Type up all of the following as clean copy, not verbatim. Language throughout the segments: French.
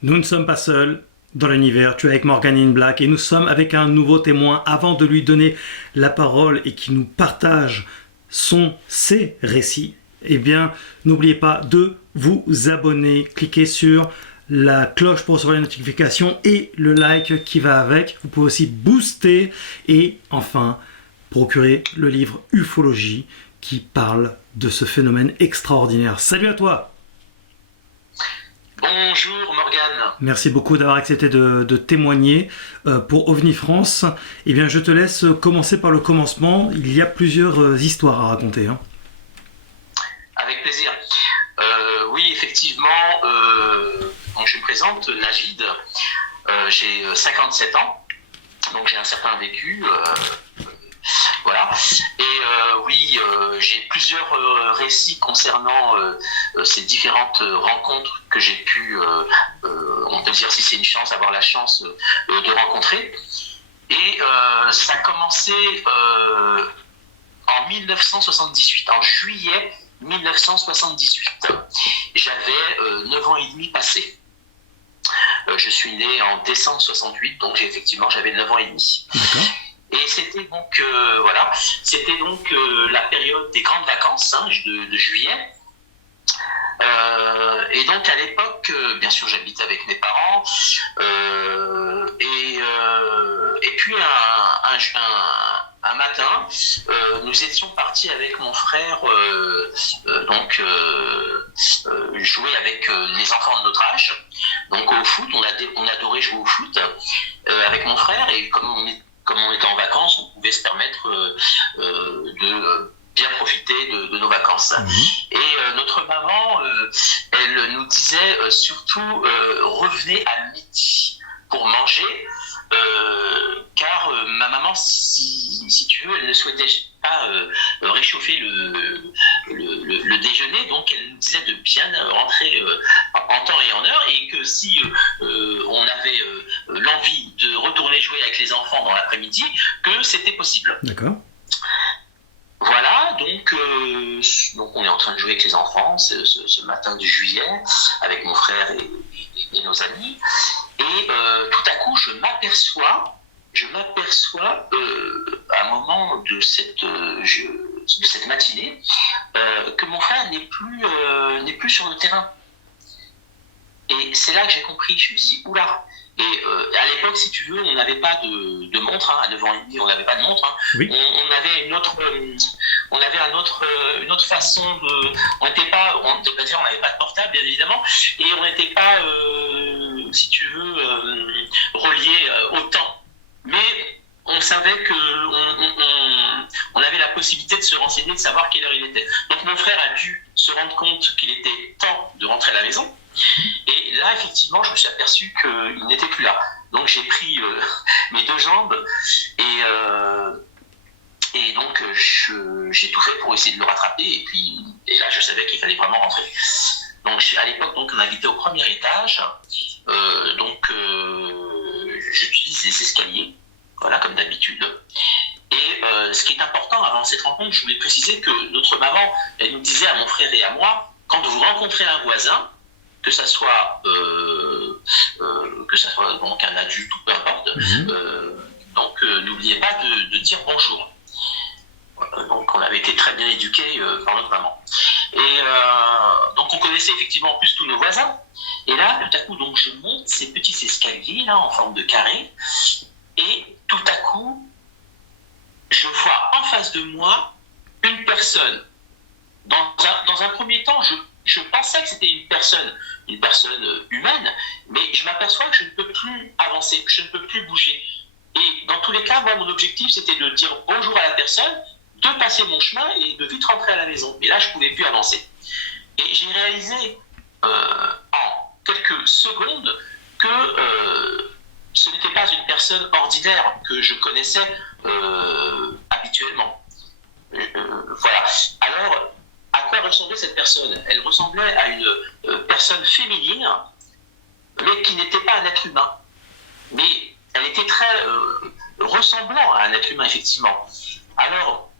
Nous ne sommes pas seuls dans l'univers, tu es avec Morgan in Black et nous sommes avec un nouveau témoin. Avant de lui donner la parole et qui nous partage ses récits, eh bien, n'oubliez pas de vous abonner, cliquez sur la cloche pour recevoir les notifications et le like qui va avec. Vous pouvez aussi booster et enfin procurer le livre Ufologie qui parle de ce phénomène extraordinaire. Salut à toi! Bonjour Morgane. Merci beaucoup d'avoir accepté de témoigner pour OVNI France. Eh bien, je te laisse commencer par le commencement. Il y a plusieurs histoires à raconter. Hein. Avec plaisir. Oui, effectivement, donc je me présente, Najid. J'ai 57 ans, donc j'ai un certain vécu. Voilà. Et oui, j'ai plusieurs récits concernant ces différentes rencontres que j'ai pu, on peut dire si c'est une chance, avoir la chance de rencontrer. Et ça a commencé en 1978, en juillet 1978. J'avais 9 ans et demi passés. Je suis né en décembre 68, donc j'avais 9 ans et demi. D'accord. Et c'était donc la période des grandes vacances de juillet. Et donc à l'époque, bien sûr, j'habitais avec mes parents. Et puis un matin, nous étions partis avec mon frère jouer avec les enfants de notre âge. Donc au foot, on adorait jouer au foot avec mon frère. Et comme on était en vacances, on pouvait se permettre de bien profiter de nos vacances. Mmh. Et notre maman, elle nous disait surtout revenez à midi pour manger, car ma maman, si tu veux, elle ne souhaitait pas réchauffer le déjeuner, donc elle nous disait de bien rentrer en temps et en heure, et que si on avait l'envie de retourner jouer avec les enfants dans l'après-midi, que c'était possible. D'accord. Voilà, donc on est en train de jouer avec les enfants ce matin de juillet, avec mon frère et nos amis, et tout à coup je m'aperçois à un moment de cette matinée que mon frère n'est plus sur le terrain. Et c'est là que j'ai compris, je me suis dit, oula. Et à l'époque, si tu veux, on n'avait pas de montre, à 9 ans et demi, on n'avait pas de montre. Oui. On avait une autre façon de... On n'avait pas de portable, bien évidemment, et on n'était pas, si tu veux, relié au temps. Mais on savait qu'on avait la possibilité de se renseigner, de savoir quelle heure il était. Donc mon frère a dû se rendre compte qu'il était temps de rentrer à la maison. Et là, effectivement, je me suis aperçu qu'il n'était plus là. Donc j'ai pris mes deux jambes et donc j'ai tout fait pour essayer de le rattraper. Et là, je savais qu'il fallait vraiment rentrer. Donc à l'époque, on habitait au premier étage. J'utilise les escaliers, voilà, comme d'habitude. Et ce qui est important avant cette rencontre, je voulais préciser que notre maman, elle nous disait à mon frère et à moi, quand vous rencontrez un voisin, que ça soit donc un adulte ou peu importe, n'oubliez pas de dire bonjour. Donc on avait été très bien éduqués par notre maman. Et donc on connaissait effectivement en plus tous nos voisins. Et là, tout à coup, donc je monte ces petits escaliers là en forme de carré, et tout à coup, je vois en face de moi une personne. Dans un premier temps, je pensais que c'était une personne humaine, mais je m'aperçois que je ne peux plus avancer, que je ne peux plus bouger. Et dans tous les cas, moi, mon objectif, c'était de dire bonjour à la personne, de passer mon chemin et de vite rentrer à la maison. Mais là, je ne pouvais plus avancer. Et j'ai réalisé en quelques secondes que ce n'était pas une personne ordinaire que je connaissais habituellement. Voilà. Alors, à quoi ressemblait cette personne ? Elle ressemblait à une personne féminine, mais qui n'était pas un être humain. Mais elle était très ressemblant à un être humain, effectivement. Alors,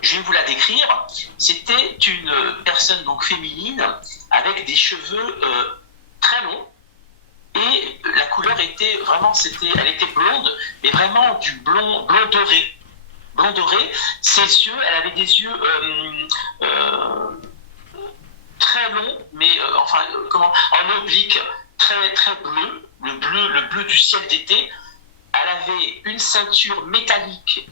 je vais vous la décrire. C'était une personne donc féminine avec des cheveux très longs, elle était blonde, mais vraiment du blond doré. Blond doré, ses yeux, elle avait des yeux très longs, mais en oblique, très, très bleu, le bleu du ciel d'été. Elle avait une ceinture métallique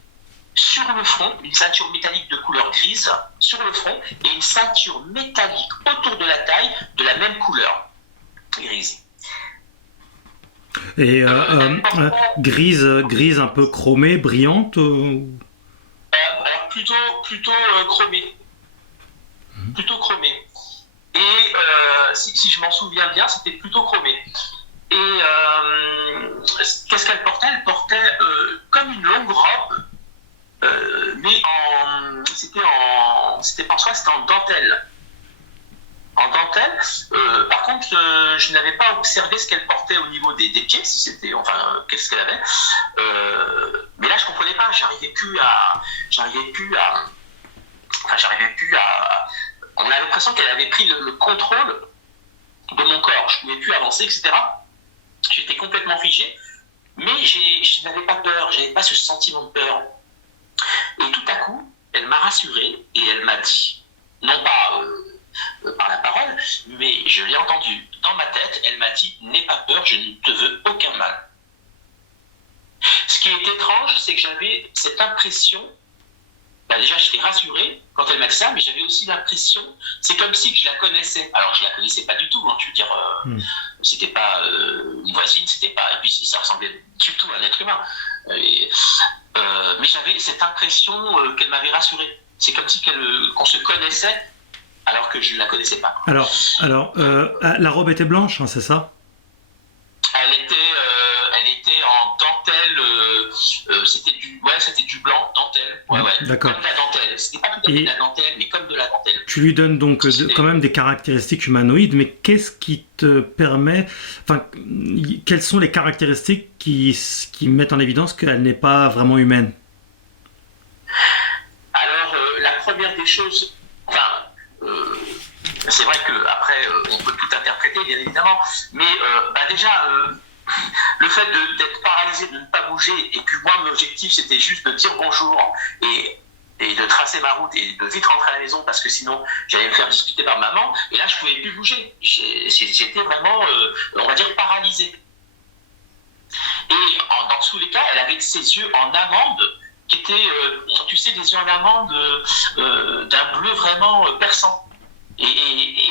sur le front, une ceinture métallique de couleur grise sur le front, et une ceinture métallique autour de la taille de la même couleur, grise. Et grise un peu chromée, brillante alors plutôt chromée. Plutôt chromée. Et si je m'en souviens bien, c'était plutôt chromé. Et qu'est-ce qu'elle portait? Elle portait comme une longue robe, mais c'était en dentelle. En dentelle. Par contre, je n'avais pas observé ce qu'elle portait au niveau des pieds, si c'était, qu'est-ce qu'elle avait. Mais là, je comprenais pas. J'arrivais plus à. On a l'impression qu'elle avait pris le contrôle de mon corps. Je pouvais plus avancer, etc. J'étais complètement figé, mais je n'avais pas peur. J'avais pas ce sentiment de peur. Et tout à coup, elle m'a rassuré et elle m'a dit, non pas par la parole, mais je l'ai entendu dans ma tête, elle m'a dit, n'aie pas peur, je ne te veux aucun mal. Ce qui est étrange, c'est que j'avais cette impression, déjà j'étais rassuré quand elle m'a dit ça, mais j'avais aussi l'impression, c'est comme si je la connaissais. Alors je la connaissais pas du tout, je veux dire, c'était pas une voisine, c'était pas, et puis ça ressemblait du tout à un être humain. Mais j'avais cette impression qu'elle m'avait rassuré. C'est comme si qu'on se connaissait, alors que je ne la connaissais pas. Alors, la robe était blanche, c'est ça? Elle était en dentelle, c'était du blanc, dentelle. Ouais, d'accord. Comme de la dentelle. C'était pas tout à fait de la dentelle, mais comme de la dentelle. Tu lui donnes donc quand même des caractéristiques humanoïdes, mais qu'est-ce qui te permet... quelles sont les caractéristiques qui mettent en évidence qu'elle n'est pas vraiment humaine? Alors, la première des choses... c'est vrai qu'après, on peut tout interpréter, bien évidemment, mais déjà, le fait d'être paralysé, de ne pas bouger, et puis moi, mon objectif, c'était juste de dire bonjour et de tracer ma route et de vite rentrer à la maison, parce que sinon, j'allais me faire discuter par maman, et là, je ne pouvais plus bouger. J'étais vraiment, on va dire, paralysé. Et dans tous les cas, elle avait ses yeux en amande, qui étaient, tu sais, des yeux en amande d'un bleu vraiment perçant. Et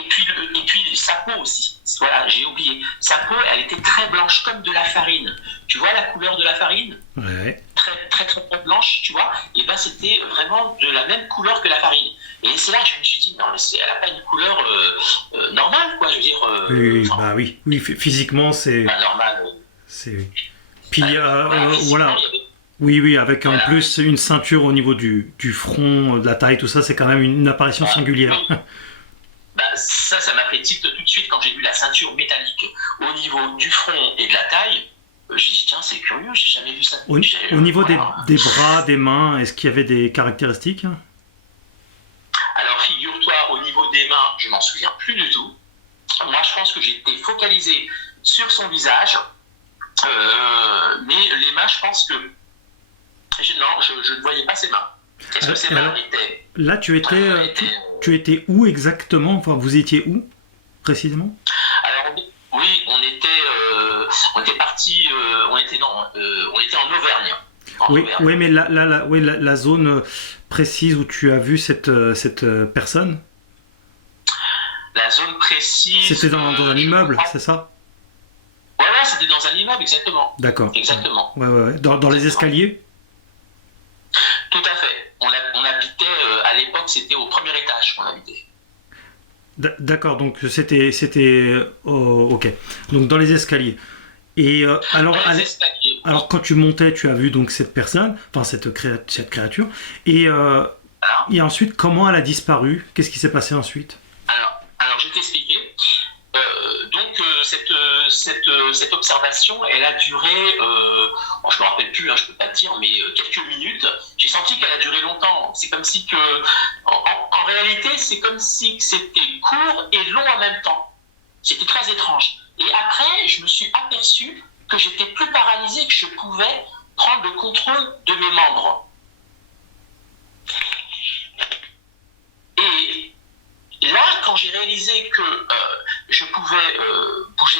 puis sa peau aussi, voilà, j'ai oublié. Sa peau, elle était très blanche, comme de la farine. Tu vois la couleur de la farine? Ouais. Très, très, très, très blanche, tu vois. Et ben c'était vraiment de la même couleur que la farine. Et c'est là que je me suis dit, non, mais elle n'a pas une couleur normale, quoi, je veux dire. Oui, physiquement, c'est... normal. C'est... Puis, voilà. Oui, avec en plus une ceinture au niveau du front, de la taille, tout ça, c'est quand même une apparition singulière. Ça m'a fait tilt tout de suite quand j'ai vu la ceinture métallique au niveau du front et de la taille. J'ai dit, tiens, c'est curieux, j'ai jamais vu ça. Au niveau des bras, des mains, est-ce qu'il y avait des caractéristiques? Alors, figure-toi, au niveau des mains, je m'en souviens plus du tout. Moi, je pense que j'étais focalisé sur son visage. Mais les mains, je pense que... Non, je ne voyais pas ses mains. Est-ce que ses mains étaient... Là, tu étais où exactement? Vous étiez où, précisément? Alors, oui, on était parti... on était en Auvergne. Oui, mais la zone précise où tu as vu cette personne? La zone précise... C'était dans un immeuble, c'est ça? Ouais, c'était dans un immeuble, exactement. D'accord. Exactement. Ouais. Dans les escaliers? Tout à fait. On habitait, à l'époque, c'était au premier étage qu'on habitait. D'accord, donc c'était ok. Donc dans les escaliers. Et alors quand tu montais, tu as vu donc cette personne, cette créature. Et ensuite, comment elle a disparu? Qu'est-ce qui s'est passé ensuite? Alors je vais t'expliquer. Donc cette observation, elle a duré, je me rappelle plus, je peux pas te dire, mais quelques minutes. J'ai senti qu'elle a duré longtemps. C'est comme si en réalité, c'est comme si c'était court et long en même temps. C'était très étrange. Et après, je me suis aperçu que j'étais pouvais prendre le contrôle de mes membres. Et là, quand j'ai réalisé que je pouvais bouger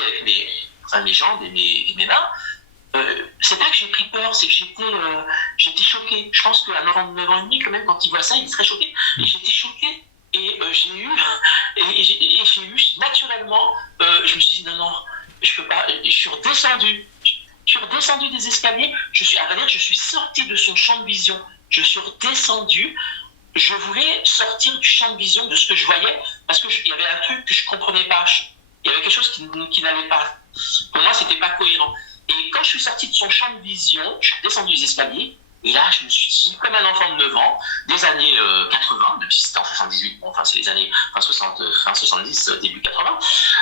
avec mes jambes et mes mains, c'est pas que j'ai pris peur, c'est que j'étais choqué. Je pense qu'à 9 ans et demi, quand même, quand il voit ça, il est très choqué. Et j'étais choqué. Et j'ai eu naturellement, je me suis dit non, je peux pas. Je suis redescendu des escaliers. À vrai dire, je suis sorti de son champ de vision. Je suis redescendu. Je voulais sortir du champ de vision de ce que je voyais parce qu'il y avait un truc que je comprenais pas. Il y avait quelque chose qui n'allait pas. Pour moi, c'était pas cohérent. Et quand je suis sorti de son champ de vision, je suis descendu les escaliers. Et là, je me suis dit, comme un enfant de 9 ans, des années 80, même si c'était en 78, bon, enfin c'est les années fin 70, début 80,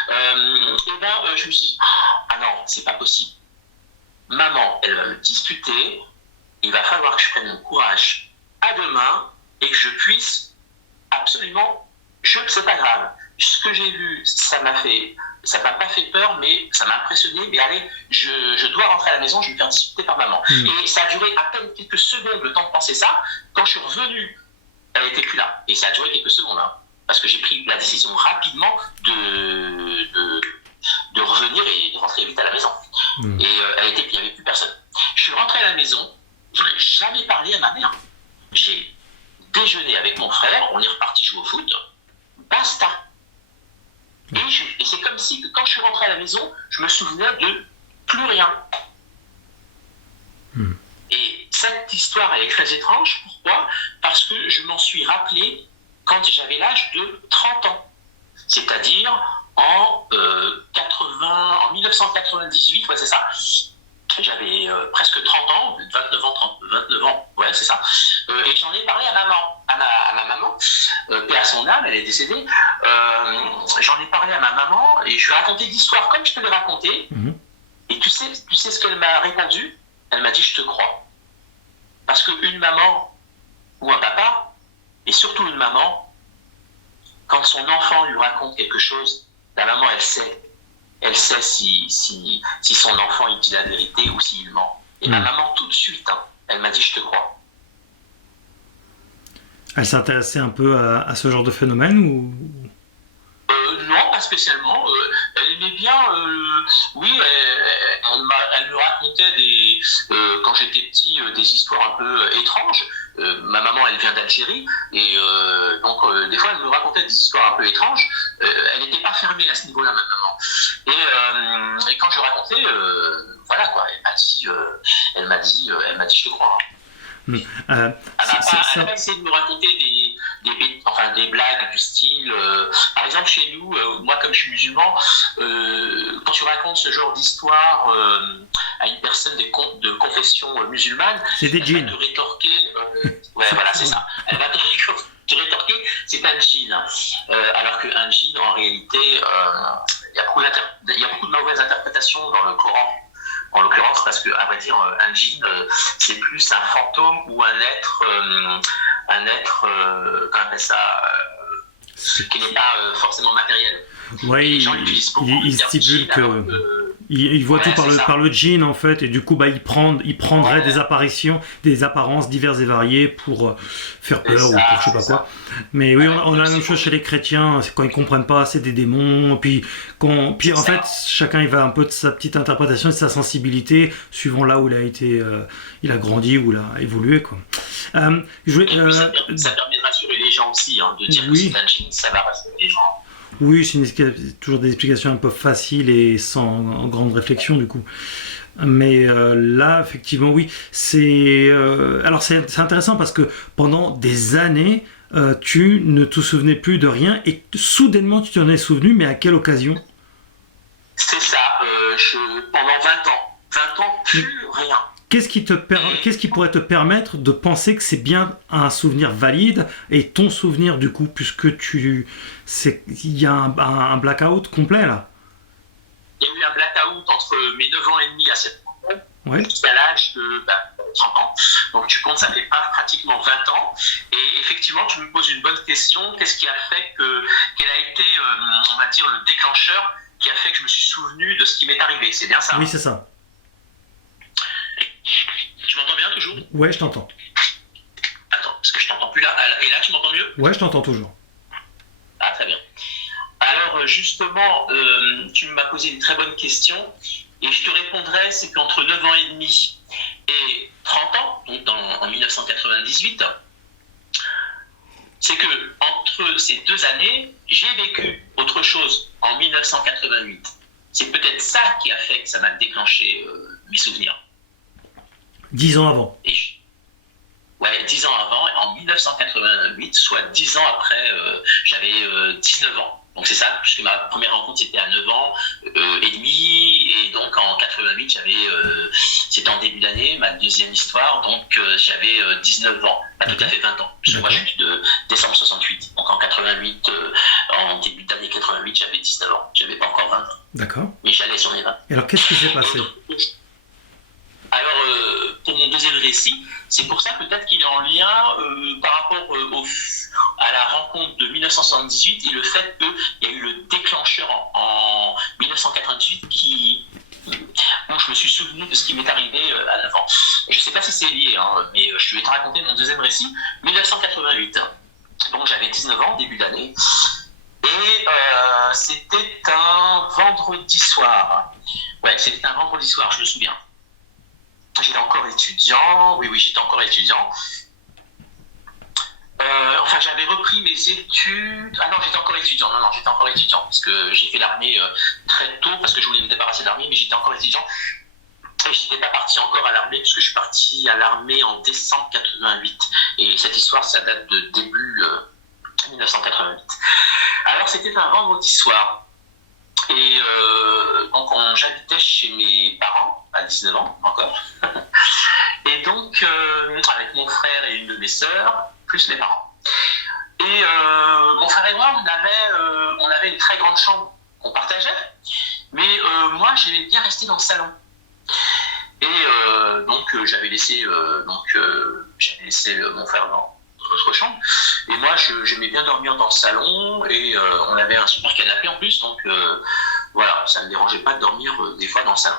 je me suis dit, ah non, c'est pas possible. Maman, elle va me disputer, il va falloir que je prenne mon courage à deux mains et que je puisse absolument, c'est pas grave. Ce que j'ai vu, ça m'a pas fait peur, mais ça m'a impressionné. Mais allez, je dois rentrer à la maison, je vais me faire disputer par maman. Et ça a duré à peine quelques secondes le temps de penser ça. Quand je suis revenu, elle n'était plus là. Et ça a duré quelques secondes, hein, parce que j'ai pris la décision rapidement de revenir et de rentrer vite à la maison. Et il n'y avait plus personne. Je suis rentré à la maison, je n'ai jamais parlé à ma mère. J'ai déjeuné avec mon frère, on est reparti jouer au foot. Basta. Et c'est comme si, quand je suis rentré à la maison, je me souvenais de plus rien. Et cette histoire, elle est très étrange. Pourquoi ? Parce que je m'en suis rappelé quand j'avais l'âge de 30 ans. C'est-à-dire en 1998, ouais, c'est ça. J'avais presque 30 ans, 29 ans, ouais, c'est ça. Et j'en ai parlé à ma maman, paix à son âme, elle est décédée. J'en ai parlé à ma maman et je lui ai raconté l'histoire comme je te l'ai raconté. Et tu sais ce qu'elle m'a répondu ? Elle m'a dit, je te crois. Parce qu'une maman ou un papa, et surtout une maman, quand son enfant lui raconte quelque chose, la maman, elle sait. Elle sait si son enfant il dit la vérité ou s'il ment. Et ma maman, tout de suite, elle m'a dit, je te crois. Elle s'intéressait un peu à ce genre de phénomène ou... Non, pas spécialement. Elle aimait bien, oui, elle me racontait quand j'étais petit des histoires un peu étranges. Ma maman, elle vient d'Algérie et donc des fois, elle me racontait des histoires un peu étranges. Elle n'était pas fermée à ce niveau-là, ma maman. Et quand je racontais, voilà quoi, elle m'a dit, je te crois. Elle a même essayé de me raconter des blagues du style, par exemple chez nous, moi comme je suis musulman, quand tu racontes ce genre d'histoire à une personne de confession musulmane, c'est des djinns. Elle va te rétorquer, ouais voilà c'est ça, elle va te rétorquer, c'est un djinn, alors qu'un djinn en réalité, il y a beaucoup de mauvaises interprétations dans le Coran. En l'occurrence, parce qu'à vrai dire, un djinn, c'est plus un fantôme ou un être, comment on appelle ça, qui n'est pas forcément matériel. Oui, il stipule il voit tout par le djinn en fait, et du coup il prendrait des apparitions, des apparences diverses et variées pour faire peur ou pour je sais pas quoi. Mais oui, on a la même chose chez les chrétiens, c'est quand ils comprennent pas, c'est des démons, puis en fait chacun il va un peu de sa petite interprétation et de sa sensibilité suivant là où il a grandi ou il a évolué quoi. Ça permet de rassurer les gens aussi, de dire que c'est un djinn, ça va rassurer les gens. Oui, c'est toujours des explications un peu faciles et sans grande réflexion du coup. Mais là, effectivement, oui. Alors c'est intéressant parce que pendant des années, tu ne te souvenais plus de rien et soudainement tu t'en es souvenu, mais à quelle occasion ? C'est ça, pendant 20 ans. 20 ans, plus rien. Qu'est-ce qui pourrait te permettre de penser que c'est bien un souvenir valide et ton souvenir du coup, puisque il y a un blackout complet là ? Il y a eu un blackout entre mes 9 ans et demi à 7 ans, jusqu'à l'âge de 30 ans. Donc tu comptes, ça fait pas pratiquement 20 ans. Et effectivement, tu me poses une bonne question. Qu'est-ce qui a fait quel a été, on va dire, le déclencheur qui a fait que je me suis souvenu de ce qui m'est arrivé ? C'est bien ça ? Oui, c'est ça. toujours? Ouais, je t'entends. Attends, parce que je t'entends plus là. Et là, tu m'entends mieux? Ouais, je t'entends toujours. Ah, très bien. Alors, justement, tu m'as posé une très bonne question. Et je te répondrai, c'est qu'entre 9 ans et demi et 30 ans, donc en 1998, c'est que entre ces 2 années, j'ai vécu autre chose en 1988. C'est peut-être ça qui a fait que ça m'a déclenché mes souvenirs. 10 ans avant. Ouais, 10 ans avant, en 1988, soit 10 ans après, j'avais 19 ans. Donc c'est ça, puisque ma première rencontre c'était à 9 ans et demi, et donc en 88, c'était en début d'année, ma deuxième histoire, donc j'avais 19 ans, pas tout à fait 20 ans, puisque moi je suis de décembre 68. Donc en 88, en début d'année 88, j'avais 19 ans, j'avais pas encore 20 ans. D'accord. Mais j'allais sur les 20. Et alors qu'est-ce qui s'est passé? Alors, pour mon deuxième récit, c'est pour ça peut-être qu'il est en lien par rapport à la rencontre de 1978 et le fait qu'il y a eu le déclencheur en 1998 où je me suis souvenu de ce qui m'est arrivé à 9 ans. Je ne sais pas si c'est lié, hein, mais je vais te raconter mon deuxième récit. 1988, donc j'avais 19 ans, début d'année, et c'était un vendredi soir. Ouais, c'était un vendredi soir, je me souviens. J'étais encore étudiant, oui, j'étais encore étudiant. Enfin, j'avais repris mes études. Ah non, j'étais encore étudiant. Non, j'étais encore étudiant parce que j'ai fait l'armée très tôt parce que je voulais me débarrasser de l'armée, mais j'étais encore étudiant. Et je n'étais pas parti encore à l'armée puisque je suis parti à l'armée en décembre 88. Et cette histoire, ça date de début 1988. Alors, c'était un vendredi soir. Et donc, j'habitais chez mes parents, à 19 ans encore. Et donc, avec mon frère et une de mes sœurs, plus mes parents. Et mon frère et moi, on avait une très grande chambre qu'on partageait. Mais moi, j'aimais bien rester dans le salon. Et donc, j'avais laissé mon frère dans notre chambre. Et moi, j'aimais bien dormir dans le salon. Et on avait un super canapé en plus. Donc, voilà, ça ne me dérangeait pas de dormir des fois dans le salon.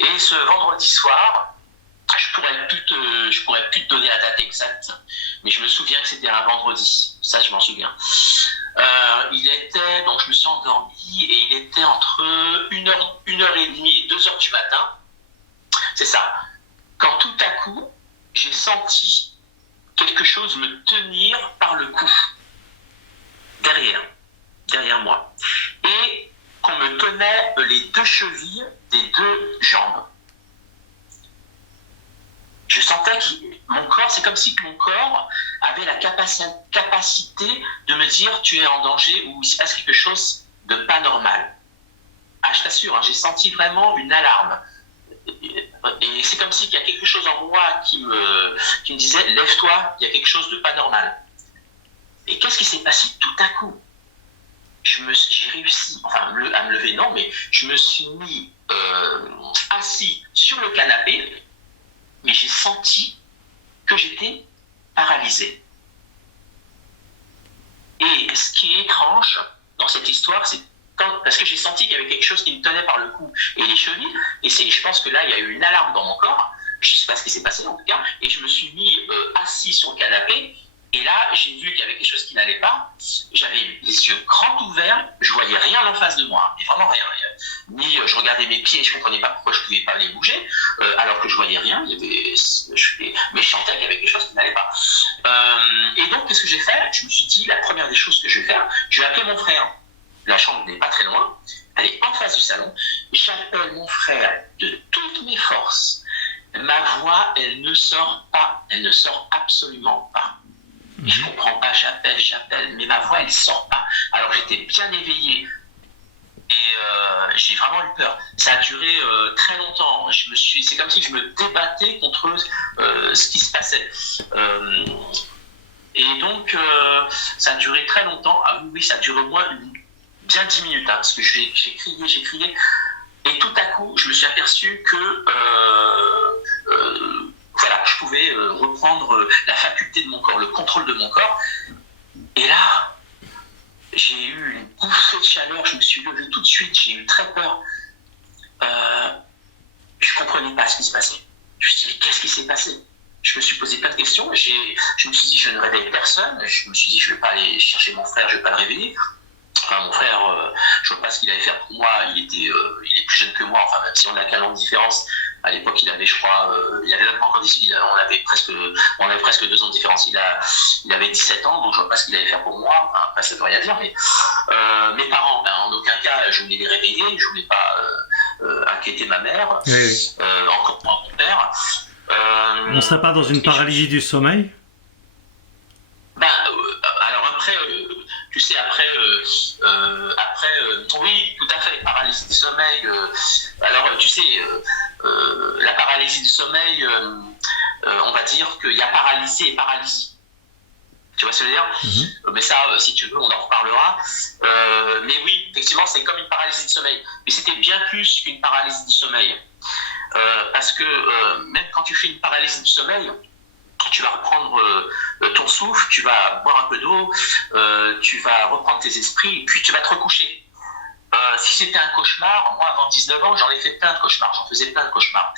Et ce vendredi soir, je pourrais plus te donner la date exacte, mais je me souviens que c'était un vendredi. Ça, je m'en souviens. Donc je me suis endormi et il était entre 1h30 et 2h du matin. C'est ça. Quand tout à coup, j'ai senti quelque chose me tenir par le cou. Derrière moi. Et qu'on me tenait les 2 chevilles des 2 jambes. Je sentais que mon corps, c'est comme si mon corps avait la capacité de me dire tu es en danger ou il se passe quelque chose de pas normal. Ah, je t'assure, j'ai senti vraiment une alarme. Et c'est comme si il y a quelque chose en moi qui me disait lève-toi, il y a quelque chose de pas normal. Et qu'est-ce qui s'est passé tout à coup? J'ai réussi, à me lever, non, mais je me suis mis assis sur le canapé, mais j'ai senti que j'étais paralysé. Et ce qui est étrange dans cette histoire, c'est parce que j'ai senti qu'il y avait quelque chose qui me tenait par le cou et les chevilles, et je pense que là, il y a eu une alarme dans mon corps, je ne sais pas ce qui s'est passé en tout cas, et je me suis mis assis sur le canapé. Et là, j'ai vu qu'il y avait quelque chose qui n'allait pas. J'avais les yeux grands ouverts, je voyais rien en face de moi, mais vraiment rien. Ni je regardais mes pieds, je ne comprenais pas pourquoi je ne pouvais pas les bouger, alors que je voyais rien. Mais je sentais qu'il y avait quelque chose qui n'allait pas. Et donc, qu'est-ce que j'ai fait? Je me suis dit, la première des choses que je vais faire, je vais appeler mon frère. La chambre n'est pas très loin, elle est en face du salon. J'appelle mon frère de toutes mes forces. Ma voix, elle ne sort pas, elle ne sort absolument pas. Je ne comprends pas, j'appelle, mais ma voix, elle ne sort pas. Alors j'étais bien éveillé et j'ai vraiment eu peur. Ça a duré très longtemps. C'est comme si je me débattais contre ce qui se passait. Et donc, ça a duré très longtemps. Ah oui, ça a duré au moins bien 10 minutes, hein, parce que j'ai crié. Et tout à coup, je me suis aperçu que je pouvais reprendre la faculté de mon corps, le contrôle de mon corps. Et là, j'ai eu une bouffée de chaleur, je me suis levé tout de suite, j'ai eu très peur. Je ne comprenais pas ce qui se passait. Je me suis dit, mais qu'est-ce qui s'est passé? Je me suis posé plein de questions. Je me suis dit, je ne réveille personne. Je me suis dit, je ne vais pas aller chercher mon frère, je ne vais pas le réveiller. Enfin, mon frère, je ne vois pas ce qu'il allait faire pour moi. Il est plus jeune que moi. Enfin, même si on a 15 ans de différence, à l'époque, il avait, je crois, il avait même pas encore 18, on avait presque 2 ans de différence. Il avait 17 ans, donc je ne vois pas ce qu'il allait faire pour moi. Enfin, après, ça ne veut rien dire, mais mes parents, en aucun cas, je voulais les réveiller. Je ne voulais pas inquiéter ma mère, Oui. encore moins mon père. On ne serait pas dans une paralysie du sommeil? Alors après, tu sais, oui, tout à fait, paralysie du sommeil. Alors, tu sais, la paralysie du sommeil, on va dire qu'il y a paralysé et paralysie. Tu vois ce que je veux dire? Mais ça, si tu veux, on en reparlera. Mais oui, effectivement, c'est comme une paralysie du sommeil. Mais c'était bien plus qu'une paralysie du sommeil. Parce que même quand tu fais une paralysie du sommeil, tu vas reprendre ton souffle, tu vas boire un peu d'eau, tu vas reprendre tes esprits, et puis tu vas te recoucher. Si c'était un cauchemar, moi avant 19 ans, j'en ai fait plein de cauchemars, j'en faisais plein de cauchemars.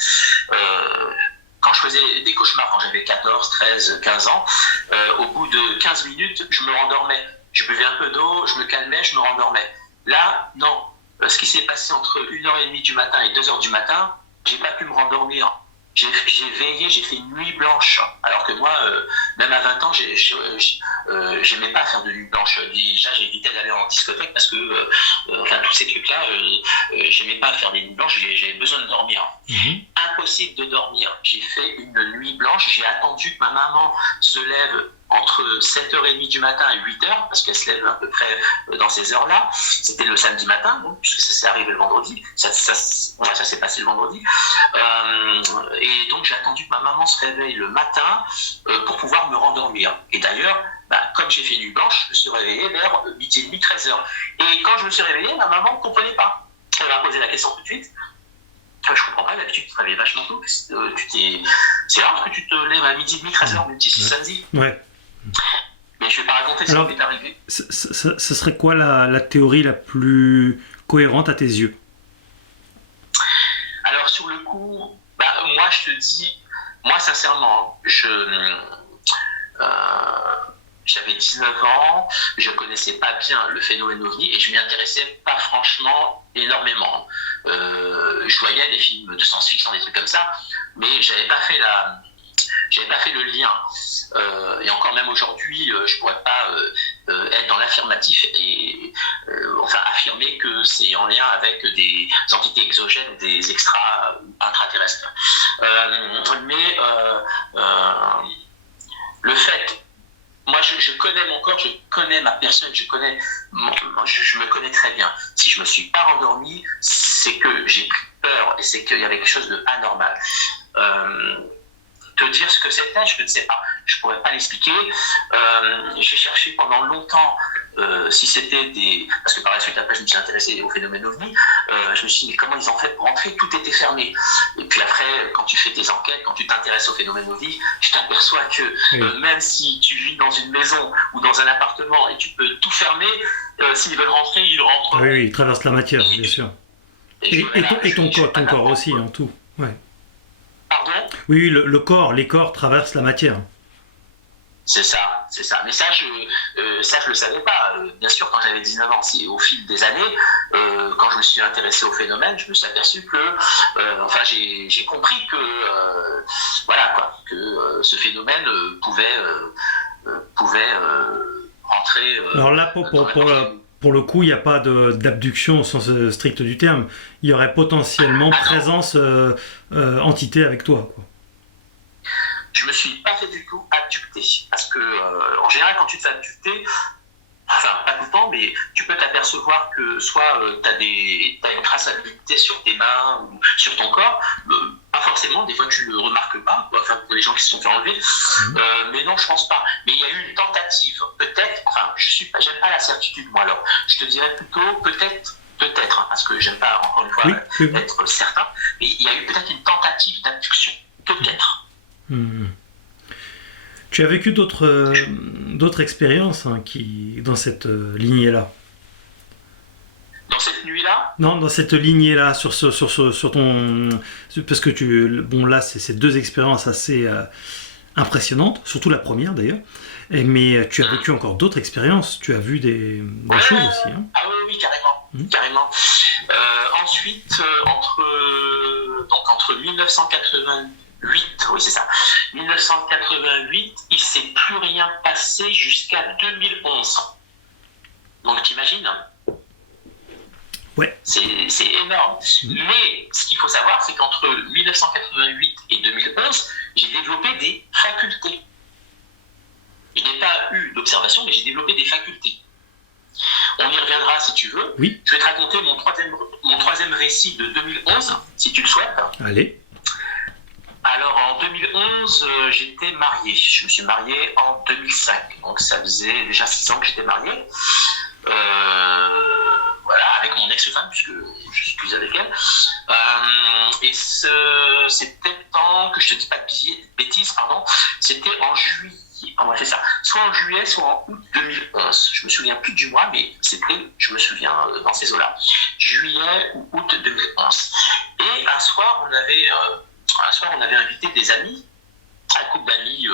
Quand je faisais des cauchemars quand j'avais 14, 13, 15 ans, au bout de 15 minutes, je me rendormais. Je buvais un peu d'eau, je me calmais, je me rendormais. Là, non. Ce qui s'est passé entre 1h30 du matin et 2h du matin, j'ai pas pu me rendormir. J'ai veillé, j'ai fait une nuit blanche. Alors que moi, même à 20 ans, j'aimais pas faire de nuit blanche. Déjà, j'évitais d'aller en discothèque parce que, enfin, tous ces trucs-là, j'aimais pas faire des nuits blanches, j'avais besoin de dormir. Impossible de dormir. J'ai fait une nuit blanche, j'ai attendu que ma maman se lève entre 7h30 du matin et 8h, parce qu'elle se lève à peu près dans ces heures-là. C'était le samedi matin, donc, puisque ça s'est arrivé le vendredi. Ça s'est passé le vendredi. Et donc, j'ai attendu que ma maman se réveille le matin pour pouvoir me rendormir. Et d'ailleurs, comme j'ai fait nuit blanche, je me suis réveillé vers 12h30, 13h. Et quand je me suis réveillé, ma maman ne comprenait pas. Elle m'a posé la question tout de suite. Je comprends pas, d'habitude tu te réveilles vachement tôt. C'est rare que tu te lèves à 12h30, 13h, même si c'est samedi. Ouais. Mais je vais pas raconter ce qui m'est arrivé. Ce serait quoi la théorie la plus cohérente à tes yeux? Alors sur le coup, moi je te dis, moi sincèrement, j'avais 19 ans, je connaissais pas bien le phénomène OVNI et je m'y intéressais pas franchement énormément. Je voyais des films de science-fiction, des trucs comme ça, mais j'avais pas fait le lien. Et encore même aujourd'hui, je pourrais pas être dans l'affirmatif et enfin affirmer que c'est en lien avec des entités exogènes, des extraterrestres. Mais le fait, moi je connais mon corps, je connais ma personne, je me connais très bien. Si je me suis pas rendormi, c'est que j'ai pris peur et c'est qu'il y avait quelque chose de anormal. Te dire ce que c'était, je ne sais pas. Je ne pourrais pas l'expliquer. J'ai cherché pendant longtemps si c'était des... Parce que par la suite, après, je me suis intéressé au phénomène OVNI. Je me suis dit, mais comment ils ont fait pour rentrer? Tout était fermé. Et puis après, quand tu fais tes enquêtes, quand tu t'intéresses au phénomène OVNI, tu t'aperçois que même si tu vis dans une maison ou dans un appartement et tu peux tout fermer, s'ils veulent rentrer, ils rentrent. Oui, ils traversent la matière, bien sûr. Et ton corps aussi, en tout. Ouais. Pardon? Oui, le corps, les corps traversent la matière. C'est ça. Mais ça, je le savais pas. Bien sûr, quand j'avais 19 ans, c'est au fil des années, quand je me suis intéressé au phénomène, je me suis aperçu que, j'ai compris que, que ce phénomène pouvait rentrer. Alors là, pour le coup, il n'y a pas d'abduction au sens strict du terme. Il y aurait potentiellement présence entité avec toi, quoi. Je me suis pas fait du tout abducter parce que en général quand tu te fais abducter, enfin pas tout le temps, mais tu peux t'apercevoir que soit t'as une traçabilité sur tes mains ou sur ton corps, pas forcément, des fois tu le remarques pas, enfin pour les gens qui se sont fait enlever, mais non je pense pas. Mais il y a eu une tentative, peut-être, enfin j'aime pas la certitude moi, alors je te dirais plutôt peut-être, parce que j'aime pas encore une fois être certain, mais il y a eu peut-être une tentative d'abduction, peut-être. Tu as vécu d'autres expériences dans cette lignée-là? Dans cette nuit-là? Non, dans cette lignée-là, sur ton... Parce que bon, là, c'est 2 expériences assez impressionnantes, surtout la première d'ailleurs. Mais tu as vécu encore d'autres expériences, tu as vu des choses aussi. Hein. Ah oui, carrément. Carrément. Ensuite, entre 1988, oui c'est ça, 1988, il ne s'est plus rien passé jusqu'à 2011. Donc t'imagines? Ouais. C'est énorme. Mais ce qu'il faut savoir, c'est qu'entre 1988 et 2011, j'ai développé des facultés. Je n'ai pas eu d'observation, mais j'ai développé des facultés. On y reviendra si tu veux. Oui. Je vais te raconter mon troisième récit de 2011, si tu le souhaites. Allez. Alors en 2011, j'étais marié. Je me suis marié en 2005. Donc ça faisait déjà 6 ans que j'étais marié. Voilà, avec mon ex-femme, puisque je suis plus avec elle. Et c'était que je te dis pas de bêtises, pardon, c'était en juillet. On a fait ça, soit en juillet, soit en août 2011. Je me souviens plus du mois, mais je me souviens dans ces eaux-là. Juillet ou août 2011. Et un soir, on avait invité des amis, un couple d'amis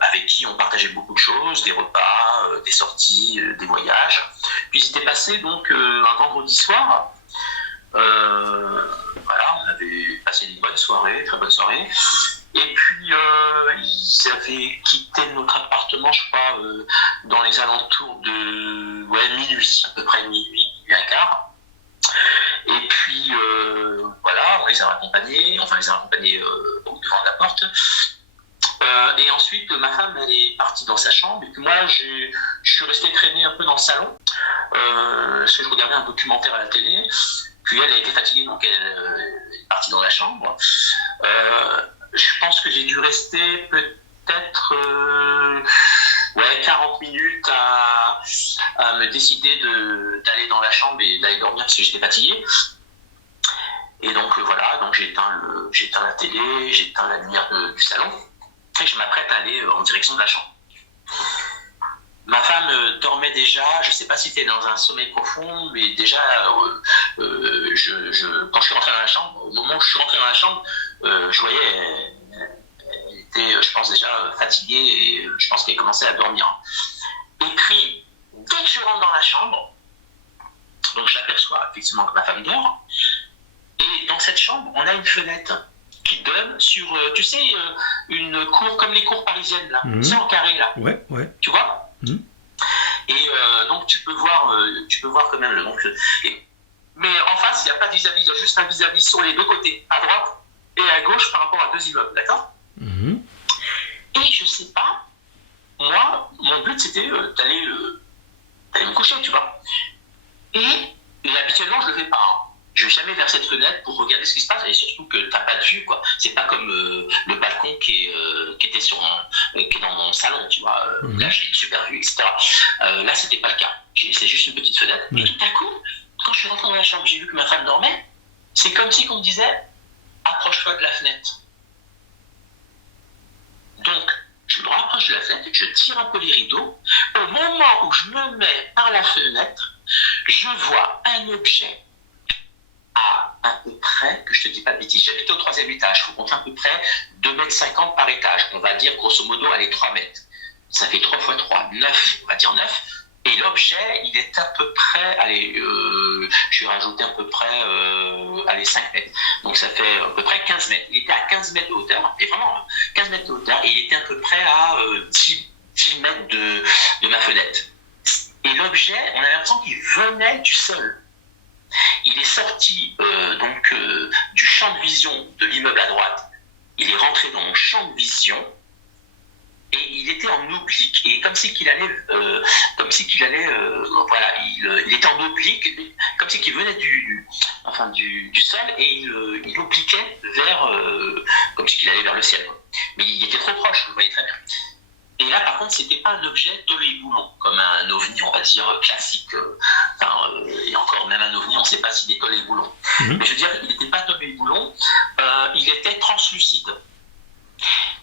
avec qui on partageait beaucoup de choses, des repas, des sorties, des voyages. Puis c'était passé donc un vendredi soir. Voilà, on avait passé une bonne soirée, très bonne soirée. Et puis ils avaient quitté notre appartement, je crois, dans les alentours de minuit, à peu près minuit un quart. Et puis voilà, on les a accompagnés devant la porte. Et ensuite, ma femme elle est partie dans sa chambre, et puis moi je suis resté traîner un peu dans le salon, parce que je regardais un documentaire à la télé. Puis elle a été fatiguée, donc elle est partie dans la chambre. Je pense que j'ai dû rester peut-être 40 minutes à me décider d'aller dans la chambre et d'aller dormir parce que j'étais fatigué. Et donc voilà, donc j'ai éteint la télé, j'ai éteint la lumière du salon et je m'apprête à aller en direction de la chambre. Ma femme dormait déjà, je ne sais pas si c'était dans un sommeil profond, mais déjà, quand je suis rentré dans la chambre, au moment où je suis rentré dans la chambre, je voyais, elle était, je pense, déjà fatiguée et je pense qu'elle commençait à dormir. Et puis, dès que je rentre dans la chambre, donc j'aperçois effectivement que ma femme dort, et dans cette chambre, on a une fenêtre qui donne sur, tu sais, une cour comme les cours parisiennes, là, c'est en carré, là. Ouais. Tu vois ? Et donc tu peux voir quand même mais en face il n'y a pas de vis-à-vis, il y a juste un vis-à-vis sur les deux côtés, à droite et à gauche par rapport à 2 immeubles, d'accord? Et je sais pas, moi mon but c'était d'aller me coucher, tu vois, et habituellement je le fais pas, hein. Je vais jamais vers cette fenêtre pour regarder ce qui se passe, et surtout que t'as pas de vue, quoi. C'est pas comme le balcon qui est dans mon salon, tu vois. Là, j'ai une super vue, etc. Là, c'était pas le cas. C'est juste une petite fenêtre. Et tout à coup, quand je suis rentré dans la chambre, j'ai vu que ma femme dormait. C'est comme si on me disait, approche-toi de la fenêtre. Donc, je me rapproche de la fenêtre, je tire un peu les rideaux. Au moment où je me mets par la fenêtre, je vois un objet à peu près, que je te dis pas de bêtises, j'habite au 3e étage, il faut compter à peu près 2,50 m par étage, on va dire grosso modo, allez, 3 mètres. Ça fait 3 x 3, 9, on va dire 9. Et l'objet, il est à peu près, allez, je vais rajouter à peu près, 5 mètres. Donc ça fait à peu près 15 mètres. Il était à 15 mètres de hauteur, et vraiment 15 mètres de hauteur, et il était à peu près à 10 mètres de ma fenêtre. Et l'objet, on a l'impression qu'il venait du sol. Il est sorti du champ de vision de l'immeuble à droite, il est rentré dans mon champ de vision et il était en oblique, et comme si qu'il allait, il était en oblique, comme si qu'il venait du sol, et il obliquait vers, comme si qu'il allait vers le ciel. Mais il était trop proche, vous voyez très bien. Et là, par contre, c'était pas un objet tollet-boulon, comme un ovni, on va dire, classique. Et encore, même un ovni, on ne sait pas s'il est tollet-boulon. Mais je veux dire, il n'était pas tollet-boulon, il était translucide.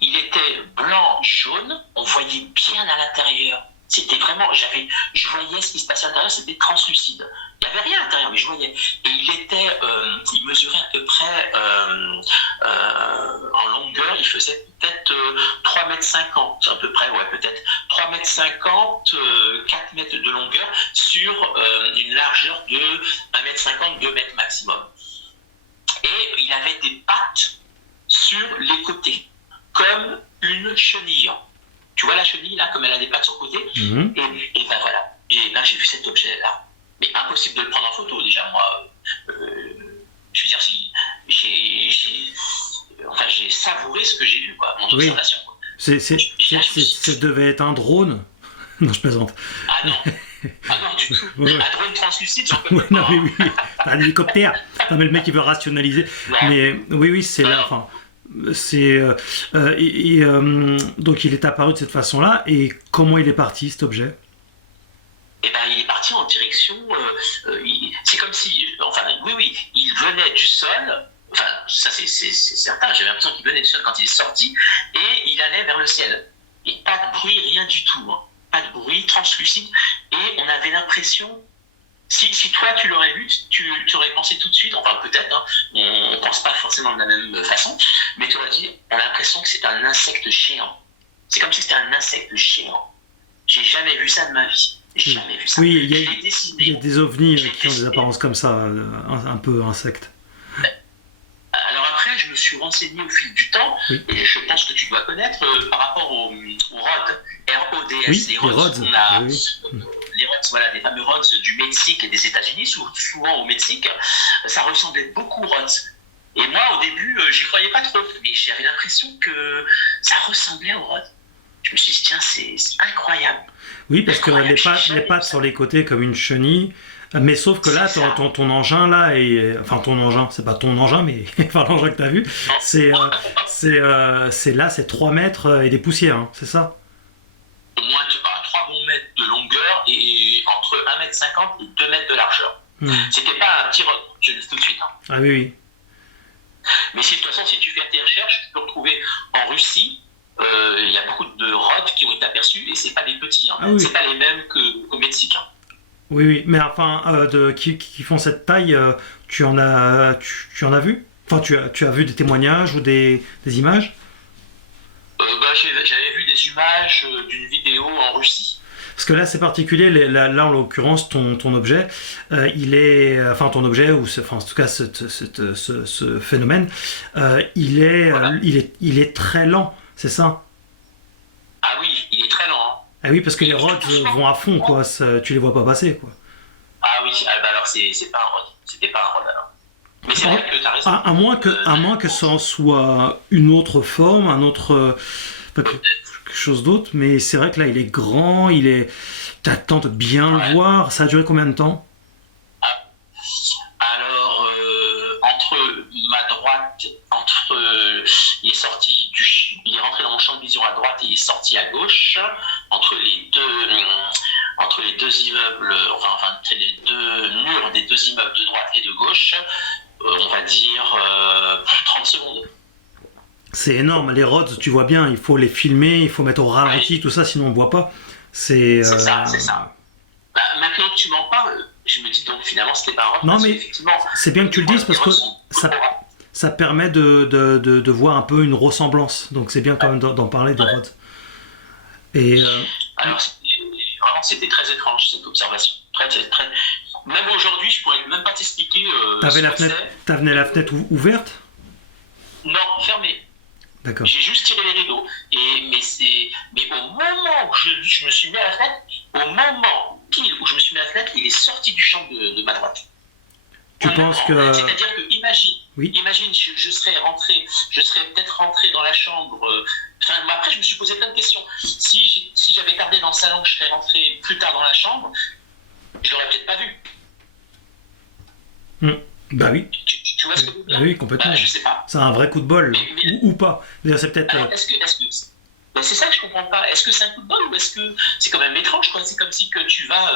Il était blanc, jaune, on voyait bien à l'intérieur. C'était vraiment, je voyais ce qui se passait à l'intérieur, c'était translucide. Il y côtés, comme une chenille. Tu vois la chenille, là, comme elle a des pattes sur le côté. Et ben voilà. Et là, j'ai vu cet objet-là. Mais impossible de le prendre en photo, déjà, moi. Je veux dire, j'ai savouré ce que j'ai vu, quoi, mon observation. Quoi. Ça devait être un drone. Non, je plaisante. Ah non, du tout. Ouais. Un drone translucide, j'en connais Ouais, pas. non, oui. Un hélicoptère. Non, mais le mec, il veut rationaliser. Ouais. Mais oui, c'est là. Enfin, c'est. Donc, il est apparu de cette façon-là. Et comment il est parti, cet objet? Eh ben, il est parti en direction. C'est comme si. Enfin, oui, il venait du sol. Enfin, ça, c'est certain. J'avais l'impression qu'il venait du sol quand il est sorti. Et il allait vers le ciel. Et pas de bruit, rien du tout. Hein. Pas de bruit, translucide. Et on avait l'impression. Si toi tu l'aurais vu, tu aurais pensé tout de suite, enfin peut-être, hein, on ne pense pas forcément de la même façon, mais tu aurais dit, on a l'impression que c'est un insecte géant. C'est comme si c'était un insecte géant. J'ai jamais vu ça de ma vie. Jamais vu ça. Oui, il y a des ovnis qui ont des apparences comme ça, un peu insectes. Alors après, je me suis renseigné au fil du temps, et je pense que tu dois connaître par rapport aux RODS, R-O-D-S, oui, les RODS. Les RODS, voilà, les fameux RODS du Mexique et des États-Unis, souvent au Mexique, ça ressemblait beaucoup aux RODS. Et moi, au début, j'y croyais pas trop, mais j'avais l'impression que ça ressemblait aux RODS. Je me suis dit, tiens, c'est incroyable. Oui, parce que les pattes sur les côtés comme une chenille. Mais sauf que là, ton engin, là, enfin ton engin, c'est pas ton engin, mais enfin l'engin que tu as vu, c'est 3 mètres et des poussières, hein, c'est ça? Au moins 3 bons mètres de longueur et entre 1,50 m et 2 mètres de largeur. C'était pas un petit rod, je le dis tout de suite. Hein. Ah oui. Mais de toute façon, si tu fais tes recherches, tu peux retrouver en Russie, il y a beaucoup de rods qui ont été aperçus et c'est pas des petits, hein. C'est pas les mêmes qu'au Mexique. Hein. Oui, mais enfin, qui font cette taille, tu en as vu? Enfin, tu as vu des témoignages ou des images? J'avais vu des images d'une vidéo en Russie. Parce que là, c'est particulier. Là, en l'occurrence, ton objet, il est, enfin, ton objet ou en tout cas, ce phénomène, il est très lent, c'est ça? Ah oui, il est très lent. Hein. Ah oui, parce que les rods vont à fond, quoi. Tu les vois pas passer, quoi. Ah oui, alors c'est pas un rod. C'était pas un rod alors. Mais c'est vrai que t'as raison. À moins que ça en soit une autre forme, quelque chose d'autre. Mais c'est vrai que là, il est grand, t'attends de bien le voir. Ça a duré combien de temps? Alors, entre ma droite, il est sorti il est rentré dans mon champ de vision à droite et il est sorti à gauche, entre les deux immeubles, entre les deux murs des deux immeubles de droite et de gauche, on va dire 30 secondes. C'est énorme, les rods, tu vois bien, il faut les filmer, il faut mettre au ralenti, tout ça, sinon on ne voit pas. C'est ça. Maintenant que tu m'en parles, je me dis donc finalement c'était pas un rod. Non mais c'est bien que tu le dises parce que ça permet de voir un peu une ressemblance. Donc c'est bien quand même d'en parler des rods. Et alors vraiment c'était très étrange cette observation. Très. Même aujourd'hui, je pourrais même pas t'expliquer. T'avais la fenêtre ouverte? Non, fermée. D'accord. J'ai juste tiré les rideaux. Mais au moment où je me suis mis à la fenêtre, pile où je me suis mis à la fenêtre, il est sorti du champ de ma droite. Tu penses que... C'est-à-dire que imagine, je serais peut-être rentré dans la chambre. Après, je me suis posé plein de questions. Si j'avais tardé dans le salon, je serais rentré plus tard dans la chambre, je l'aurais peut-être pas vu. Bah oui. Tu vois ce que je veux dire? Oui, complètement. Je sais pas. C'est un vrai coup de bol. Ou pas. D'ailleurs, c'est peut-être... Alors, c'est ça que je comprends pas. Est-ce que c'est un coup de bol ou est-ce que c'est quand même étrange, quoi? C'est comme si que tu vas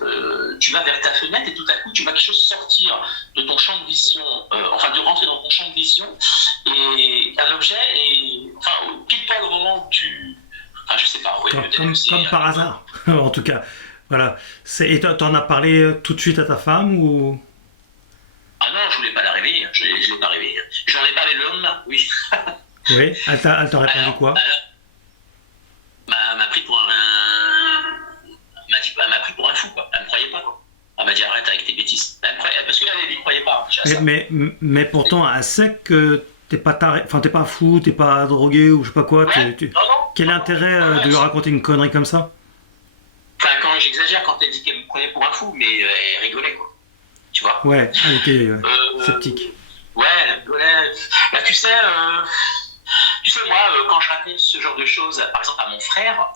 vers ta fenêtre et tout à coup tu vois quelque chose sortir de ton champ de vision, de rentrer dans ton champ de vision et un objet pile poil au moment où tu... je sais pas. Oui, comme par hasard. En tout cas, voilà. Et t'en as parlé tout de suite à ta femme ou... Ah non, je voulais pas la réveiller. Je l'ai pas réveillée. J'en ai parlé le lendemain, oui. Oui, elle t'a répondu quoi? Elle m'a pris pour un fou, quoi. Elle me croyait pas, quoi. Elle m'a dit arrête avec tes bêtises. Parce qu'elle n'y croyait pas. Mais pourtant, elle sait que t'es pas taré, enfin t'es pas fou, t'es pas drogué ou je sais pas quoi. Ouais, non, non. Quel intérêt de lui raconter une connerie comme ça? Enfin, quand j'exagère, quand elle dit qu'elle me prenait pour un fou, mais elle rigolait, quoi. Tu vois. Ouais, elle était sceptique. Ouais, elle rigolait. Là, tu sais, moi, quand je raconte ce genre de choses, par exemple à mon frère,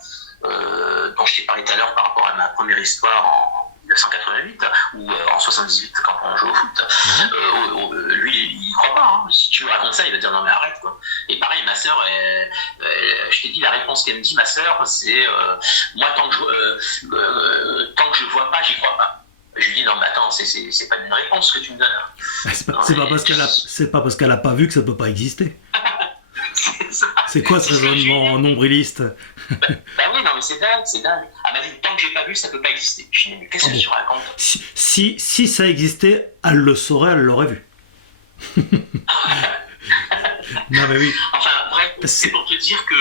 dont je t'ai parlé tout à l'heure par rapport à ma première histoire en 1988 ou en 78 quand on joue au foot, lui, il croit pas. Hein. Si tu lui racontes ça, il va dire non mais arrête quoi. Et pareil, ma sœur, je t'ai dit la réponse qu'elle me dit, ma sœur, c'est moi tant que je vois pas, j'y crois pas. Je lui dis non mais attends, c'est pas une réponse que tu me donnes. C'est pas parce qu'elle a pas vu que ça peut pas exister. C'est quoi ce raisonnement nombriliste? Bah oui, non mais c'est dingue. Elle m'a dit tant que j'ai pas vu, ça peut pas exister. Je dis mais qu'est-ce que tu racontes? Si ça existait, elle le saurait, elle l'aurait vu. Non mais oui. Enfin bref, c'est pour te dire que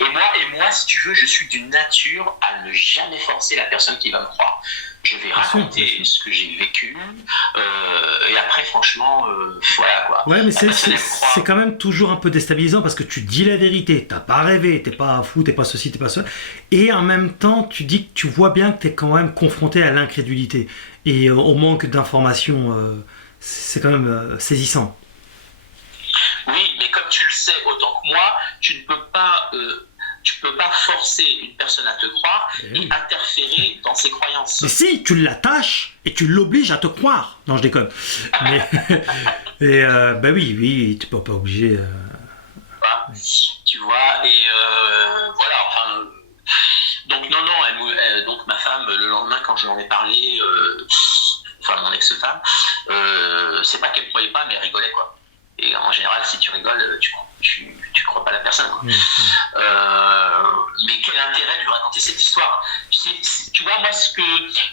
et moi, si tu veux, je suis d'une nature à ne jamais forcer la personne qui va me croire. Je vais raconter ce que j'ai vécu et après franchement voilà quoi. Ouais mais c'est quand même toujours un peu déstabilisant parce que tu dis la vérité, t'as pas rêvé, t'es pas fou, t'es pas ceci, t'es pas cela, et en même temps tu dis que tu vois bien que t'es quand même confronté à l'incrédulité et au manque d'informations. C'est quand même saisissant. Oui, mais comme tu le sais autant que moi, tu ne peux pas forcer une personne à te croire et interférer dans ses croyances. Mais si, tu l'attaches et tu l'obliges à te croire. Non, je déconne. Mais bah oui, tu peux pas obliger. Voilà. Tu vois, et voilà, enfin. Donc non, donc ma femme, le lendemain, quand je lui en ai parlé, enfin mon ex-femme, c'est pas qu'elle ne croyait pas, mais elle rigolait quoi. Et en général, si tu rigoles, tu crois pas la personne. Quoi. Mais quel intérêt de lui raconter cette histoire? Tu vois, moi, je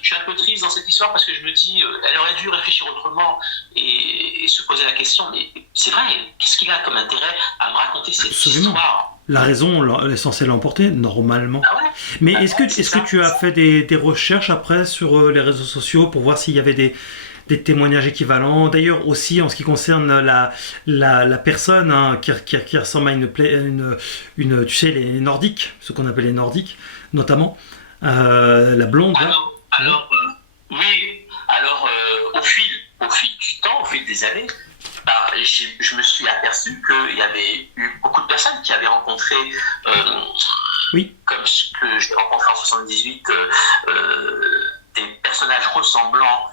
suis un peu triste dans cette histoire parce que je me dis, elle aurait dû réfléchir autrement et se poser la question. Mais c'est vrai, qu'est-ce qu'il a comme intérêt à me raconter cette histoire? La raison est censée l'emporter, normalement. Ah ouais. Mais est-ce que tu as fait des recherches après sur les réseaux sociaux pour voir s'il y avait des témoignages équivalents? D'ailleurs, aussi en ce qui concerne la personne hein, qui ressemble à une tu sais, les Nordiques, ce qu'on appelle les Nordiques, notamment, la blonde. Oui, alors au fil du temps, au fil des années, je me suis aperçu qu'il y avait eu beaucoup de personnes qui avaient rencontré, comme ce que j'ai rencontré en 78, des personnages ressemblants.